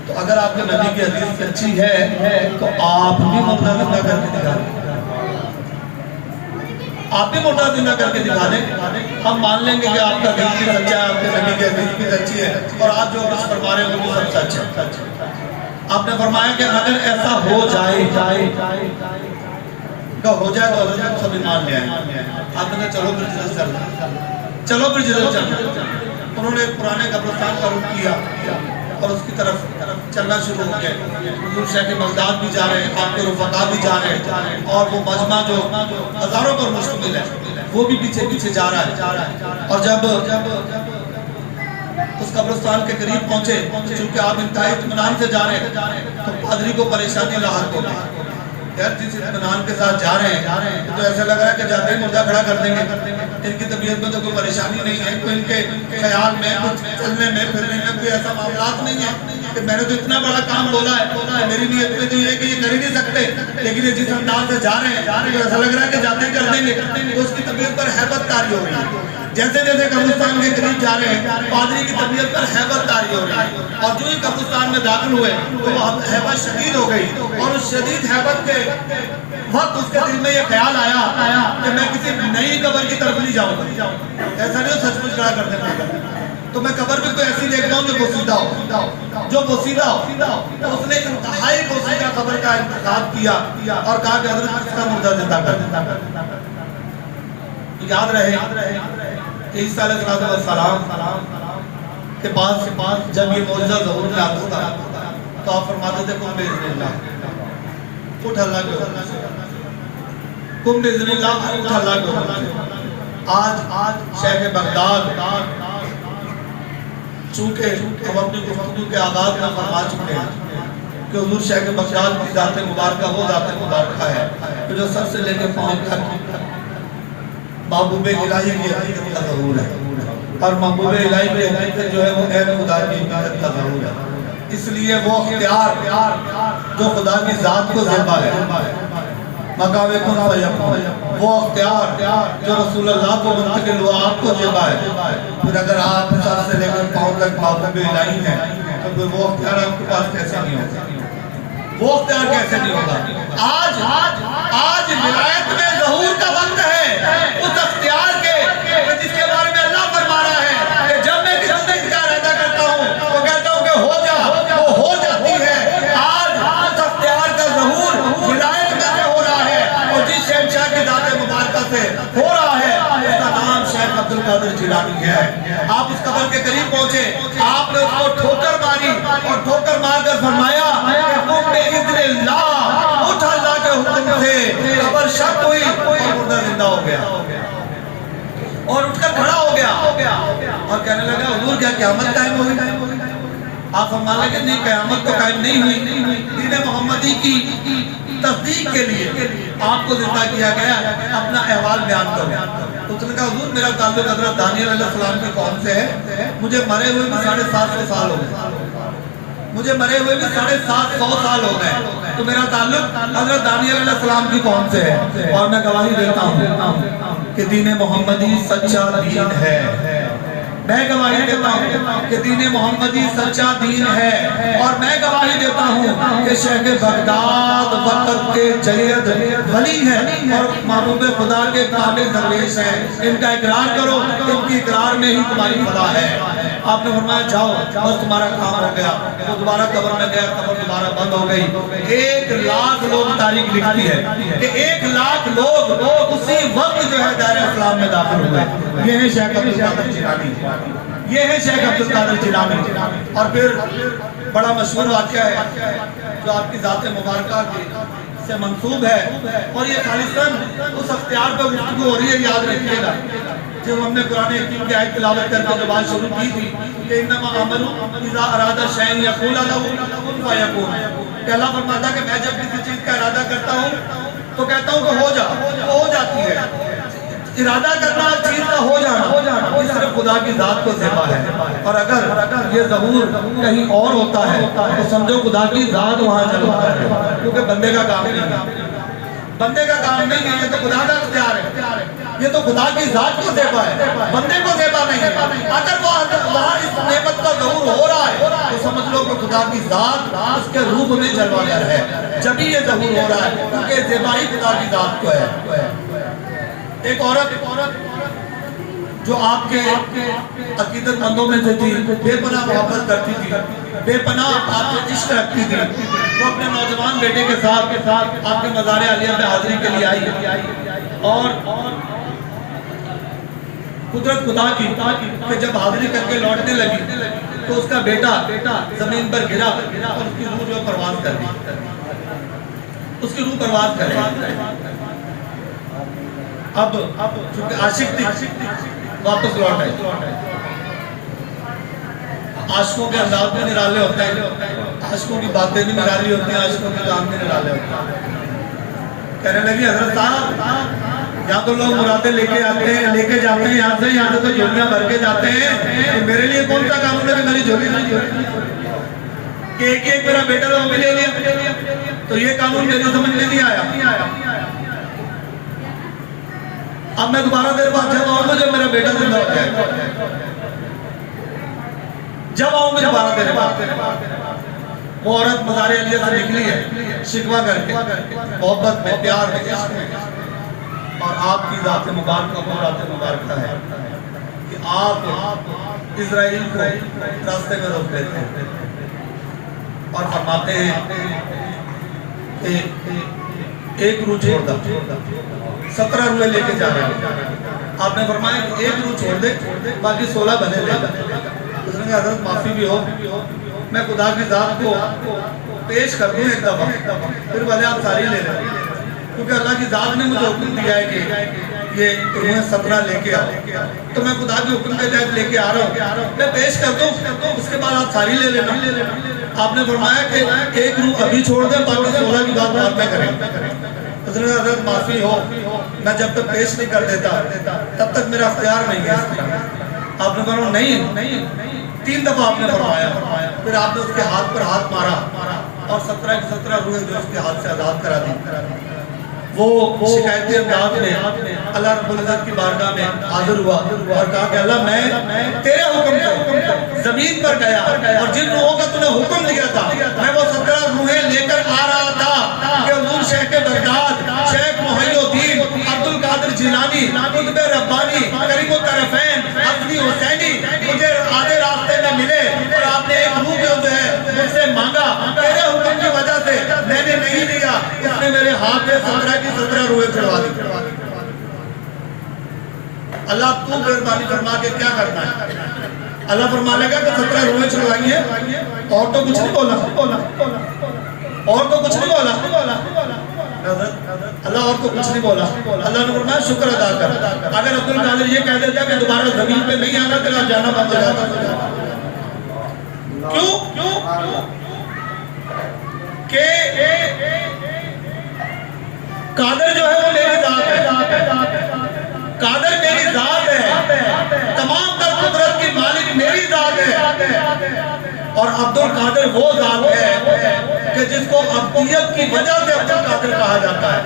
تو اگر آپ کے نبی کی حدیث سچی ہے تو آپ بھی مردہ زندہ کر کے دکھا دیں، آپ بھی مردہ زندہ کر کے دکھا دیں، ہم مان لیں گے کہ آپ کا دین بھی سچا ہے، آپ کے نبی کی حدیث بھی سچی ہے، اور آپ جو کچھ فرما رہے ہیں وہ بھی سب سچ ہے۔ آپ نے فرمایا کہ اگر ایسا ہو جائے تو حضرت سب ایمان لے آئیں۔ آپ نے کہا چلو پھر جدھر چلنا، چلو پھر جدھر چلنا۔ انہوں نے پرانے قبرستان کا رخ کیا اور اس کی طرف چلنا شروع ہو گئے۔ حضور شیخ بغداد بھی جا رہے ہیں، آپ کے رفقا بھی جا رہے ہیں، اور وہ مجمع جو ہزاروں پر مشتمل ہے وہ بھی پیچھے پیچھے جا رہا ہے۔ اور جب اس قبرستان کے قریب پہنچے، چونکہ آپ انتہائی اطمینان سے جا رہے ہیں، تو پادری کو پریشانی لاحق ہو گئی، یار جس اطمینان کے ساتھ جا رہے ہیں تو ایسا لگ رہا ہے کہ جاتے ہی مردہ کھڑا کر دیں گے، ان کی طبیعت میں تو کوئی پریشانی نہیں ہے، کوئی ان کے خیال میں کچھ چلنے میں پھرنے میں کوئی ایسا معاملات نہیں ہے کہ میں نے تو اتنا بڑا کام بولا ہے، میری نیت میں تو یہ ہے کہ یہ کر ہی نہیں سکتے، لیکن یہ جس انداز سے جا رہے ہیں تو ایسا لگ رہا ہے کہ جاتے ہی کر دیں گے، تو اس کی طبیعت پر ہیبت طاری ہو رہی ہے۔ جیسے جیسے قبرستان کے قریب جا رہے ہیں پادری کی طبیعت پر ہیبت طاری ہو رہی ہے، اور جو ہی قبرستان میں داخل ہوئے تو وہ ہیبت شدید ہو گئی، اور اس شدید ہیبت کے وقت اس کے دل میں یہ خیال آیا کہ میں کسی نئی قبر کی طرف نہیں جاؤں گا، ایسا نہیں ہو سچ مچ کھڑا کر دینا، تو میں قبر بھی کوئی ایسی دیکھتا ہوں جو بوسیدہ ہو، جو بوسیدہ ہو۔ تو اس نے انتہائی بوسیدہ قبر کا انتخاب کیا اور کہا کہ حضرت اس کا مردہ زندہ کر دیتا۔ یاد رہے کہ عیسیٰ علیہ السلام کے پاس جب یہ معجزہ ظہور میں آتا تھا تو آپ فرماتے تھے کم بِإِذْنِ اللہ، اٹھ اللہ کے حکم سے، کم بِإِذْنِ اللہ، اٹھ اللہ کے حکم سے۔ آج شیخ بغداد چونکہ ہم اپنی گفتگو کے آغاز میں فرما چکے ہیں کہ حضور شیخ بغداد کی ذات مبارکہ وہ ذات مبارکہ ہے کہ جو سر سے لے کے پاؤں تک محبوب الہی کی حقیقت کا ظہور ہے، اور محبوب الہی کی حقیقت جو ہے وہ عین خدا کی حقیقت کا ظہور ہے۔ اس لیے وہ اختیار جو خدا کی ذات کو ذبح ہے، مقام کن فیکون، وہ اختیار جو رسول اللہ کو منتقل ہوا آپ کو ذبح ہے، پھر اگر آپ سر سے لے کر پاؤں تک محبوب الہی ہیں تو پھر وہ اختیار آپ کے پاس کیسے نہیں ہوگا؟ وہ اختیار کیسے نہیں ہوگا؟ آج ولایت میں ظہور کا وقت ہے اس اختیار کے جس کے بارے میں اللہ فرما رہا ہے کہ جب میں کسی سے اختیار ادا کرتا ہوں تو کہتا ہوں کہ ہو جا، وہ ہو جاتی ہے۔ آج اس اختیار کا ظہور ولایت میں سے ہو رہا ہے، اور جس شہنشاہ کی ذات مبارکہ سے ہو رہا ہے القادر جیلانی ہے۔ آپ اس قبر کے قریب پہنچے، آپ نے اس کو ٹھوکر ماری اور ٹھوکر مار کر فرمایا کہ تم بے اذن اللہ، اٹھ اللہ کے حکم سے۔ قبر شک ہوئی اور مردہ زندہ ہو گیا اور اٹھ کر کھڑا ہو گیا اور کہنے لگا حضور کیا قیامت قائم ہوئی؟ آپ فرمانے لگے نہیں، قیامت تو قائم نہیں ہوئی، دین محمدی کی تصدیق کے لیے آپ کو زندہ کیا گیا، اپنا احوال بیان کرو۔ تو اس نے کہا حضور میرا تعلق حضرت دانیال علیہ السلام کی قوم سے ہے، مجھے مرے ہوئے بھی 750 سال ہو گئے، مجھے مرے ہوئے بھی 750 سال ہو گئے، تو میرا تعلق حضرت دانیال علیہ السلام کی قوم سے ہے، اور میں گواہی دیتا ہوں کہ دین محمدی سچا دین ہے۔ میں گواہی دیتا ہوں کہ دین محمدی سچا دین ہے، اور میں گواہی دیتا ہوں کہ شیخ بغداد وقت کے جید ولی ہیں اور محبوب خدا کے کامل درویش ہیں۔ ان کا اقرار کرو، ان کی اقرار میں ہی تمہاری فلاح ہے۔ آپ نے فرمایا جاؤ، بس تمہارا کام ہو گیا۔ وہ دوبارہ قبر میں گیا، قبر دوبارہ بند ہو گئی۔ 1,00,000 لوگ تاریخ لکھتی ہے کہ 1,00,000 لوگ اسی وقت جو ہے دائرہ اسلام میں داخل ہوئے۔ یہ ہے شیخ عبد القادر جیلانی، یہ ہے شیخ عبد القادر جیلانی۔ اور پھر بڑا مشہور واقعہ ہے جو آپ کی ذات مبارکہ سے منسوب ہے، اور یہ خالصاً اس اختیار پر گفتگو ہو رہی ہے، یاد رکھیے گا۔ جب ہم نے قرآن حکیم کی آیت تلاوت کر کے جو بات شروع کی تھی کہ انما عمل اذا اراد شیئا یقول له کن فیکون، کہ اللہ فرماتا کہ میں جب کسی چیز کا ارادہ کرتا ہوں تو کہتا ہوں کہ ہو جا، وہ ہو جاتی ہے۔ ارادہ کرنا چیز کا ہو جانا یہ صرف خدا کی ذات کو زیبا ہے، اور اگر یہ ظہور کہیں اور ہوتا ہے تو سمجھو خدا کی ذات وہاں چلتا ہے، کیونکہ بندے کا کام نہیں ہے، بندے کا کام نہیں ہے، یہ تو خدا کا اختیار ہے، یہ تو خدا کی ذات کو زیبا ہے، بندے کو زیبا نہیں ہے۔ اگر وہاں اس نعمت کا ظہور ہو رہا ہے تو سمجھ لو کہ خدا کی ذات اس کے روح میں جلوہ گر ہے، جبھی یہ ظہور ہو رہا ہے، کیونکہ زیبائی خدا کی ذات کو ہے۔ ایک عورت جو آپ کے عقیدت مندوں میں سے تھی، بے پناہ محبت کرتی تھی، بے پناہ آپ سے عشق رکھتی تھی، وہ اپنے نوجوان بیٹے کے ساتھ آپ کے مزار عالیہ میں حاضری کے لیے آئی، اور قدرت خدا کی کہ جب حاضری کر کے لوٹنے لگی تو اس کا بیٹا زمین پر گرا اور اس کی روح جو پرواز کر دی، اس کی روح پرواز کر دی۔ اب چونکہ عاشق تھی واپس لوٹ آئی۔ عاشقوں کے انداز میں نرالے ہوتے ہیں، عاشقوں کی باتیں بھی نرالی ہوتی ہیں، عاشقوں کے کام بھی نرالے ہوتے ہیں۔ کہنے لگی حضرت صاحب یہاں تو لوگ مرادیں لے کے آتے ہیں، لے کے جاتے ہیں یہاں سے تو جھولیاں بھر کے جاتے ہیں، میرے لیے کون سا کام ہے کہ میری جھولی نہیں ہوتی کہ ایک میرا بیٹا تو ہمیں لے لیا، تو یہ قانون میری سمجھ میں نہیں آیا۔ اب میں دوبارہ دیر بعد جب آؤں گا جب میرا بیٹا زندہ ہو جائے، جب آؤں گا دوبارہ دیر بعد۔ وہ عورت مزار عالیہ سے نکلی ہے شکوہ کر کے، محبت میں، پیار میں، عشق میں، اور آپ کی ذات مبارکہ کو ذات مبارکہ ہے کہ آپ اسرائیل کو راستے میں روک لیتے ہیں اور فرماتے ہیں کہ ایک روح چھوڑ دا، 17 روحیں لے کے جا رہے ہیں۔ آپ نے فرمایا کہ ایک روح چھوڑ دے، باقی 16 بنے لے گا۔ اس نے کہا حضرت معافی بھی ہو، میں خدا کی ذات کو پیش کر دوں ایک دفعہ، پھر بھلے آپ ساری لے لیں، کیونکہ اللہ کی ذات نے مجھے حکم دیا ہے کہ یہ روحیں 17 لے کے آؤ، تو میں خدا کے حکم کے تحت لے کے آ رہا ہوں، میں پیش کر دوں، اس کے بعد آپ ساری لے لینا۔ آپ نے فرمایا کہ ایک روح ابھی چھوڑ دیں، باقی 16 کی بات بعد میں کریں۔ حضرت معافی ہو، میں جب تک پیش نہیں کر دیتا تب تک میرا اختیار نہیں ہے۔ آپ نے فرمایا نہیں، 3 دفعہ آپ نے فرمایا، پھر آپ نے اس کے ہاتھ پر ہاتھ مارا اور 17 کی 17 روحیں جو اس کے ہاتھ سے آزاد کرا دی۔ وہ شکایتی انداز میں اللہ رب العزت کی بارگاہ میں حاضر ہوا اور کہا کہ اللہ میں تیرے حکم سے زمین پر گیا اور جن روحوں کا تو نے حکم دیا تھا میں وہ 17 روحیں لے کر آ رہا تھا کہ حضور شیخ بغداد، شیخ محی الدین عبد القادر جیلانی، قطب ربانی، کریم الطرفین، حسنی حسینی مجھے آدھے راستے میں ملے اور آپ نے ایک روح جو ہے مجھ سے مانگا، تیرے حکم کی وجہ سے میں نے نہیں دیا، اس نے میرے ہاتھ میں 17 کی 17 روحیں چڑھوا دی۔ اللہ تو مہربانی فرما کے کیا کرنا ہے؟ اللہ فرما لے گا کہ 17 روحیں چھڑوائیں گے اور تو کچھ نہیں بولا، اور تو کچھ نہیں بولا اللہ، اور تو کچھ نہیں بولا۔ اللہ نے فرمایا شکر ادا کر۔ اگر عبد القادر یہ کہہ دیتا کہ دوبارہ زمین پہ نہیں آنا تیرا جانا بند ہو جاتا۔ کیوں کہ قادر جو ہے وہ میری ذات ہے، قادر میری ذات ہے، تمام تر قدرت کی مالک میری ذات ہے، اور عبد القادر وہ ذات ہے کہ جس کو عبدیت کی وجہ سے عبد القادر کہا جاتا ہے،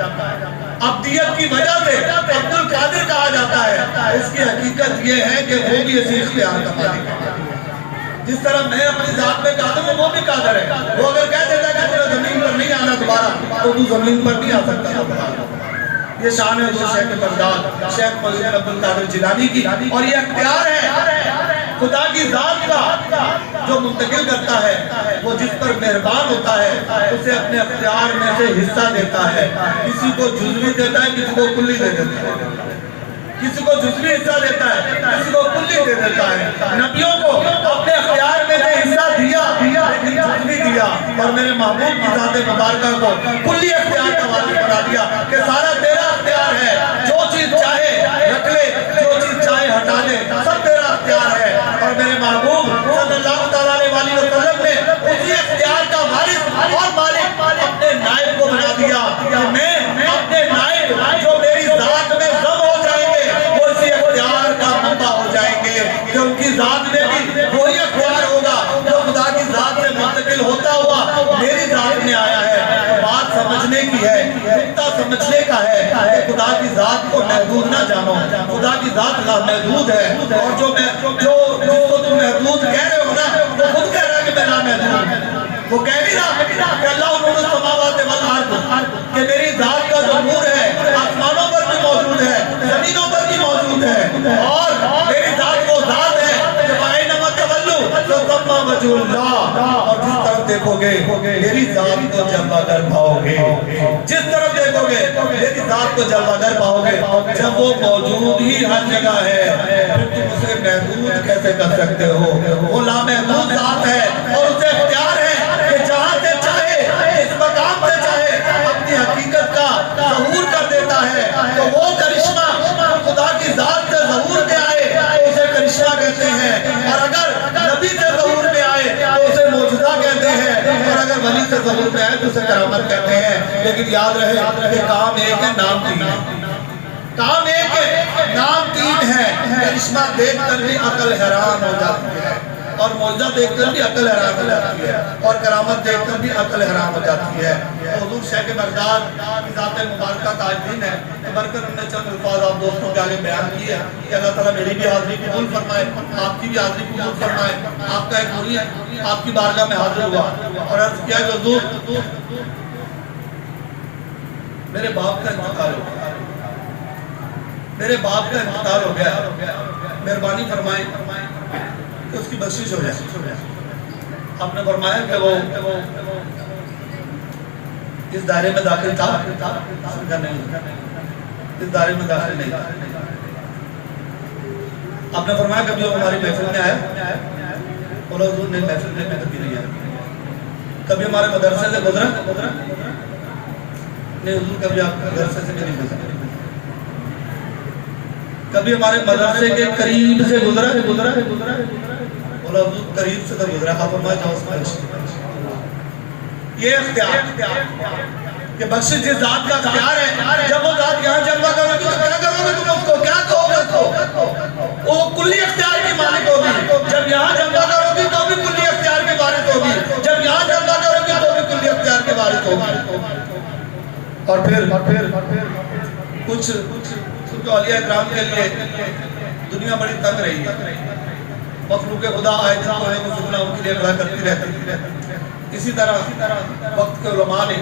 عبدیت کی وجہ سے عبد القادر کہا جاتا ہے۔ اس کی حقیقت یہ ہے کہ وہ بھی اسی اختیار کا مالک ہے۔ جس طرح میں اپنی ذات میں قادر ہوں وہ بھی قادر ہے۔ وہ اگر کہہ دیتا ہے کہ تجھے زمین پر نہیں آنا دوبارہ تو زمین پر نہیں آ سکتا دوبارہ۔ یہ شان ہے حضور شیخ بغداد شیخ مجید عبد القادر جیلانی کی، اور یہ اختیار ہے خدا کی ذات کا جو منتقل کرتا ہے، وہ جس پر مہربان ہوتا ہے اسے اپنے اختیار میں سے حصہ دیتا ہے، کسی کو جزوی دیتا ہے، کسی کو کلی دے دیتا ہے، کسی کو جزوی حصہ دیتا ہے، کسی کو کلی دے دیتا ہے۔ نبیوں کو اپنے اختیار میں سے حصہ دیا لیکن جزوی دیا، اور میرے محبوب کی ذات مبارکہ کو کلی اختیار کا واجب بنا دیا کہ سارا تیرا اختیار ہے، جو چیز چاہے رکھ لے، جو چیز چاہے ہٹا لے، سب تیرا اختیار ہے۔ اور میرے محبوب صلی اللہ تعالیٰ علیہ وسلم نے اسی اختیار کا وارث اور مالک اپنے نائب کو بنا دیا کہ میں اپنے نائب جو میری ذات میں ضم ہو جائیں گے وہ اسی اختیار کا منبع ہو جائیں گے، کہ ان کی ذات میں بھی وہی اختیار ہوگا جو خدا کی ذات سے منتقل ہوتا ہوا میری ذات میں آیا ہے۔ بات سمجھنے کی ہے، نقطہ سمجھنے کا ہے کہ خدا کی ذات کو محدود نہ جانو، خدا کی ذات لامحدود ہے، اور جو جس کو تم محدود کہہ رہے ہو نا وہ خود کہہ رہا ہے کہ میں لامحدود ہوں۔ وہ کہہ نہیں رہا کہ اللہ نور السماوات والارض، کہ میری ذات کا جو نور ہے آسمانوں پر بھی موجود ہے، زمینوں پر بھی موجود ہے، اور میری ذات وہ ذات ہے کہ فَأَيْنَمَا تَوَلُّوا فَثَمَّ وَجْهُ اللَّهِ، اور جس طرف دیکھو گے میری ذات کو جلوہ گر پاؤ گے، جس طرف دیکھو گے میری ذات کو جلوہ گر پاؤ گے۔ جب وہ موجود ہی ہر جگہ ہے پھر تم اسے محدود کیسے کر سکتے ہو؟ وہ لامحدود ذات ہے، اور اسے اختیار ہے کہ جہاں سے چاہے اس مقام سے چاہے اپنی حقیقت کا ظہور کر دیتا ہے۔ تو وہ کرشمہ خدا کی ذات سے ظہور میں آئے تو اسے کرشمہ کہتے ہیں، اور اگر نبی سے ظہور میں آئے تو اسے معجزہ کہتے ہیں، اور اگر ولی سے ظہور میں آئے تو اسے کرامت کہتے ہیں۔ لیکن یاد رہے کہ کام ایک ہے، نام تین ہے، کام ایک ہے، نام تین ہے۔ کرشمہ دیکھ کر بھی عقل حیران ہو جاتی ہے، اور معجزہ دیکھ کر بھی عقل حیران ہو جاتی ہے، اور کرامت دیکھ کر بھی عقل حیران ہو جاتی ہے۔ حضور شیخ بغداد کی ذات مبارکہ کا آج دن ہے، بڑھ کر ہم نے چند الفاظ آپ دوستوں کے آگے بیان کیے ہیں کہ اللہ تعالیٰ میری بھی حاضری قبول فرمائے، آپ کی بھی حاضری قبول فرمائے۔ آپ کا ایک مرید آپ کی بارگاہ میں حاضر ہوا اور عرض کیا کہ حضور میرے باپ کا انتقال ہو گیا، میرے باپ کا انتقال ہو گیا، مہربانی فرمائیں کہ اس کی بخشش ہو جائے۔ آپ نے فرمایا کہ وہ اس دائرے میں داخل تھا، اس دائرے میں داخل نہیں تھا۔ آپ نے فرمایا کبھی وہ ہماری محفل میں آیا؟ بولا حضور نہیں، محفل میں کبھی نہیں آیا۔ کبھی ہمارے مدرسے سے گزرا؟ نہیں حضور کبھی آپ مدرسے سے نہیں گزرا۔ کبھی ہمارے مدرسے کے قریب سے گزرا؟ بولا حضور قریب سے تو گزرا۔ آپ فرمایا جاؤ اس میں یہ اختیار کہ بخشش جس ذات کا اختیار ہے، جب وہ ذات یہاں جلوہ کرو گی تو کیا کرو گے تم اس کو؟ کیا کہو گے اس کو؟ وہ کلی اختیار کی مالک ہوگی۔ جب یہاں جلوہ کرو گی تو بھی کلی اختیار کے وارث ہوگی، جب یہاں جلوہ کرو گی تو بھی کلی اختیار کے وارث ہوگی۔ اور پھر کچھ اولیاء اکرام کے لیے دنیا بڑی تنگ رہی ہے، مخلوق خدا آئے دن کوئی کو سکنا ان کے لیے کھڑا کرتی رہتی ہے۔ اسی طرح وقت کے علماء نے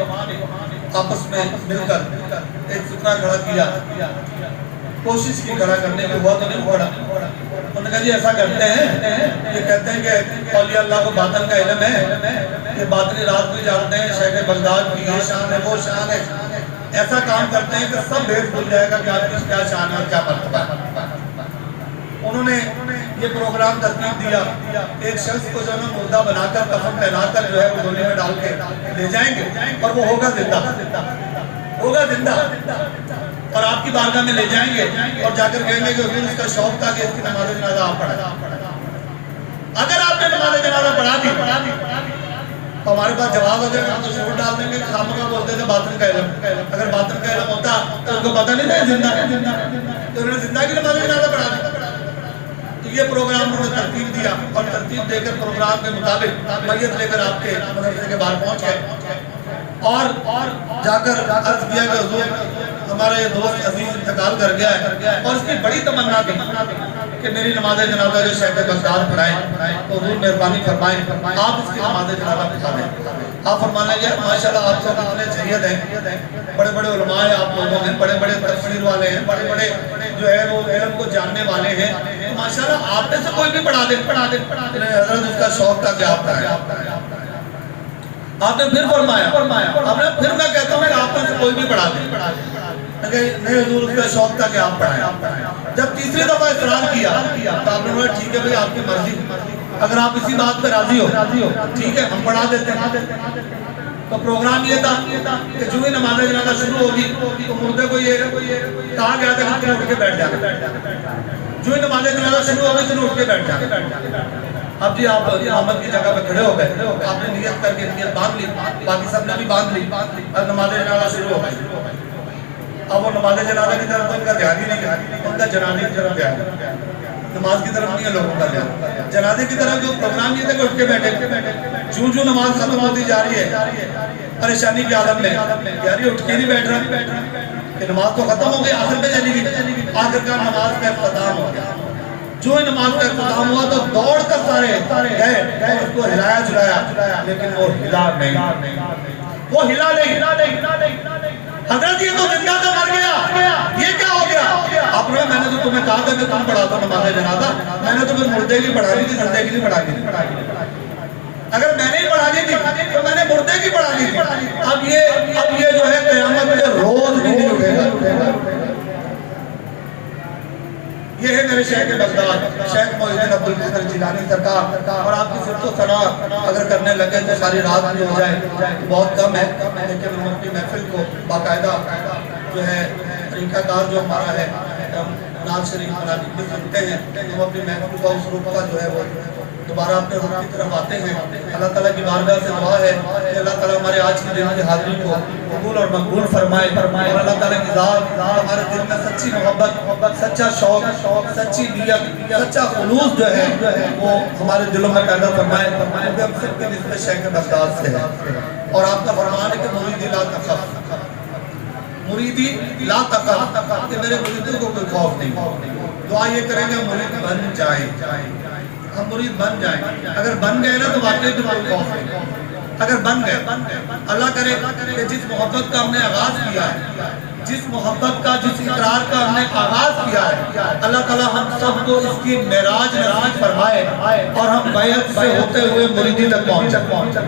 آپس میں مل کر ایک فتنہ کھڑا کیا، کوشش کی کھڑا کرنے کے، ہوا تو نہیں پڑا۔ انہوں نے کہا جی ایسا کرتے ہیں، یہ کہتے ہیں کہ اولیاء اللہ کو باطن کا علم ہے، یہ باطنی رات بھی جانتے ہیں، شیخ بغداد کی یہ شان ہے وہ شان ہے۔ ایسا کام کرتے ہیں کہ سب بھید بھول جائے گا کہ آپ کی کیا شان ہے اور کیا مرتبہ ہے۔ انہوں نے یہ پروگرام ترتیب دیا ایک شخص کو جو ہے نا مردہ بنا کر کفن پہنا کر جو ہے وہ ڈولی میں ڈال کے لے جائیں گے اور وہ ہوگا زندہ اور آپ کی بارگاہ میں لے جائیں گے اور جا کر کہیں گے کہ حضور اس کا شوق تھا کہ اس کی نماز جنازہ آپ پڑھیں. اگر آپ نے نماز جنازہ پڑھا دی تو ہمارے پاس جواب ہو جائے گا, ہم تو شروع ڈال دیں گے خامہ کا بولتے تھے باطن کا علم. اگر باطن کا علم ہوتا تو ان کو پتہ نہیں تھا زندہ ہے, تو انہوں نے زندہ کی نماز جنازہ پڑھا دی. تو یہ پروگرام انہوں نے ترتیب دیا اور ترتیب دے کر پروگرام کے مطابق میت لے کر آپ کے مدرسے کے باہر پہنچ گئے اور جا کر عرض کیا کہ حضور ہمارا یہ دوست عزیز انتقال کر گیا ہے اور اس کی بڑی تمنا تھی کہ میری نماز جنازہ جو شیخ بغداد پڑھائیں تو حضور مہربانی فرمائیں آپ اس کی نماز جنازہ پڑھا دیں. آپ فرمانے لگے ماشاءاللہ آپ سب اتنے سید ہیں, بڑے بڑے علماء ہیں آپ لوگوں میں, بڑے بڑے تفسیر والے ہیں, بڑے بڑے جو ہے وہ علم کو جاننے والے ہیں, ماشاءاللہ آپ میں سے کوئی بھی پڑھا دیں. حضرت اس کا شوق تھا کہ آپ پڑھائیں. آپ نے پھر فرمایا آپ نے پھر میں کہتا ہوں کہ آپ میں سے کوئی بھی پڑھا دیں. نہیں حضور اس کا شوق تھا کہ آپ پڑھائیں. جب تیسری دفعہ اصرار کیا تو آپ نے بولا ٹھیک ہے بھئی آپ کی مرضی, اگر آپ اسی بات پہ راضی ہو ٹھیک ہے ہم پڑھا دیتے ہیں. تو پروگرام یہ تھا کہ جو ہی نماز جنازہ شروع ہوگی تو مردے کو یہ کہا گیا تھا کہ اٹھ کے بیٹھ جانا. جو ہی نماز جنازہ شروع ہوگی تو اٹھ کے بیٹھ جانا. اب جی آپ امامت کی جگہ پہ کھڑے ہو گئے, آپ نے نیت کر کے نیت باندھ لی, باقی سب نے بھی باندھ لی اور نماز جنازہ شروع ہو گئی. اب وہ نماز جنازہ کی طرف ان کا دھیان ہی نہیں, ان کا جنازے کی طرف دھیان, نماز کی طرف نہیں ہے لوگوں کا دھیان. جنازے کی طرف جو پروگرام یہ تھا کہ اٹھ کے بیٹھے, جو نماز ختم ہوتی جا رہی ہے پریشانی کے عالم میں یار یہ اٹھ کے نہیں بیٹھ رہا کہ نماز تو ختم ہو گئی, آخر پہ چلی گئی. آخر کا نماز کا اختتام ہو گیا. جو نماز کا اختتام ہوا تو دوڑ کر سارے گئے اور اس کو ہلایا جلایا, لیکن وہ ہلا نہیں. حضرت یہ تو زندہ تھا مر گیا, یہ کیا ہو گیا؟ آپ نے میں نے تو تمہیں کہا تھا کہ تم پڑھا دو نماز جنازہ, میں نے تو پھر مردے کی پڑھانی تھی, زندے کی نہیں پڑھانی تھی. اگر میں نے ہی پڑھانی تھی تو میں نے مردے کی پڑھانی تھی. اب یہ جو ہے قیامت کے روز بھی نہیں اٹھے گا. یہ ہے میرے شیخ بغداد شیخ محی الدین عبد القادر جیلانی سرکار. اور آپ کی صرف و ثنا اگر کرنے لگے تو ساری رات بھی ہو جائے بہت کم ہے, لیکن ہم اپنی محفل کو باقاعدہ جو ہے طریقہ کار جو ہمارا ہے نعت شریف مناظر بھی سنتے ہیں, ہم اپنی محفل کا اس روح کا جو ہے وہ دوبارہ اپنے روح کی طرف آتے ہیں. اللہ تعالیٰ کی بارگاہ سے دعا ہے کہ اللہ تعالیٰ ہمارے آج کی دن کی حاضری کو قبول اور مقبول فرمائے, اور اللہ تعالیٰ کی ذات ہمارے دل میں سچی محبت, سچا شوق, سچی نیت, سچا خلوص جو ہے وہ ہمارے دلوں میں پیدا فرمائے, کیونکہ ہم سب کے نسبت شیخ بغداد سے ہے. اور آپ کا فرمان ہے کہ مریدی لا تخف, مریدی لا تخف, کہ میرے مریدوں کو کوئی خوف نہیں. دعا یہ کریں گے مرید بن جائیں, ہم مرید بن جائیں. اگر بن گئے نا تو واقعی تو کوئی خوف نہیں. اگر بن گئے, اللہ کرے کہ جس محبت کا ہم نے آغاز کیا ہے, جس محبت کا جس اقرار کا ہم نے آغاز کیا ہے, اللہ تعالیٰ ہم سب کو اس کی معراج نصیب فرمائے اور ہم بیعت سے ہوتے ہوئے مریدی تک پہنچے.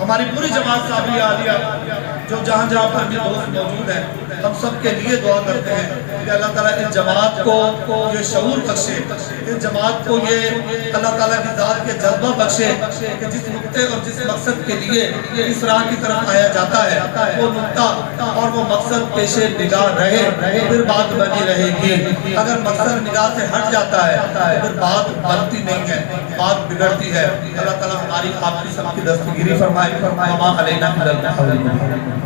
ہماری پوری جماعت صحابیہ عالیہ جو جہاں جہاں پر بھی دوست موجود ہیں, ہم سب کے لیے دعا کرتے ہیں کہ اللہ تعالیٰ اس جماعت کو یہ شعور بخشے, اس جماعت کو یہ اللہ تعالیٰ کی ذات کے جذبہ بخشے کہ جس نقطے اور جس مقصد کے لیے اس راہ کی طرف آیا جاتا ہے وہ نقطہ اور وہ مقصد پیش نگاہ رہے, پھر بات بنی رہے گی. اگر مقصد نگاہ سے ہٹ جاتا ہے تو پھر بات بنتی نہیں ہے, بات بگڑتی ہے. اللہ تعالیٰ ہماری آپ کی سب کی دستگیری فرمائے. وما علینا الا البلاغ.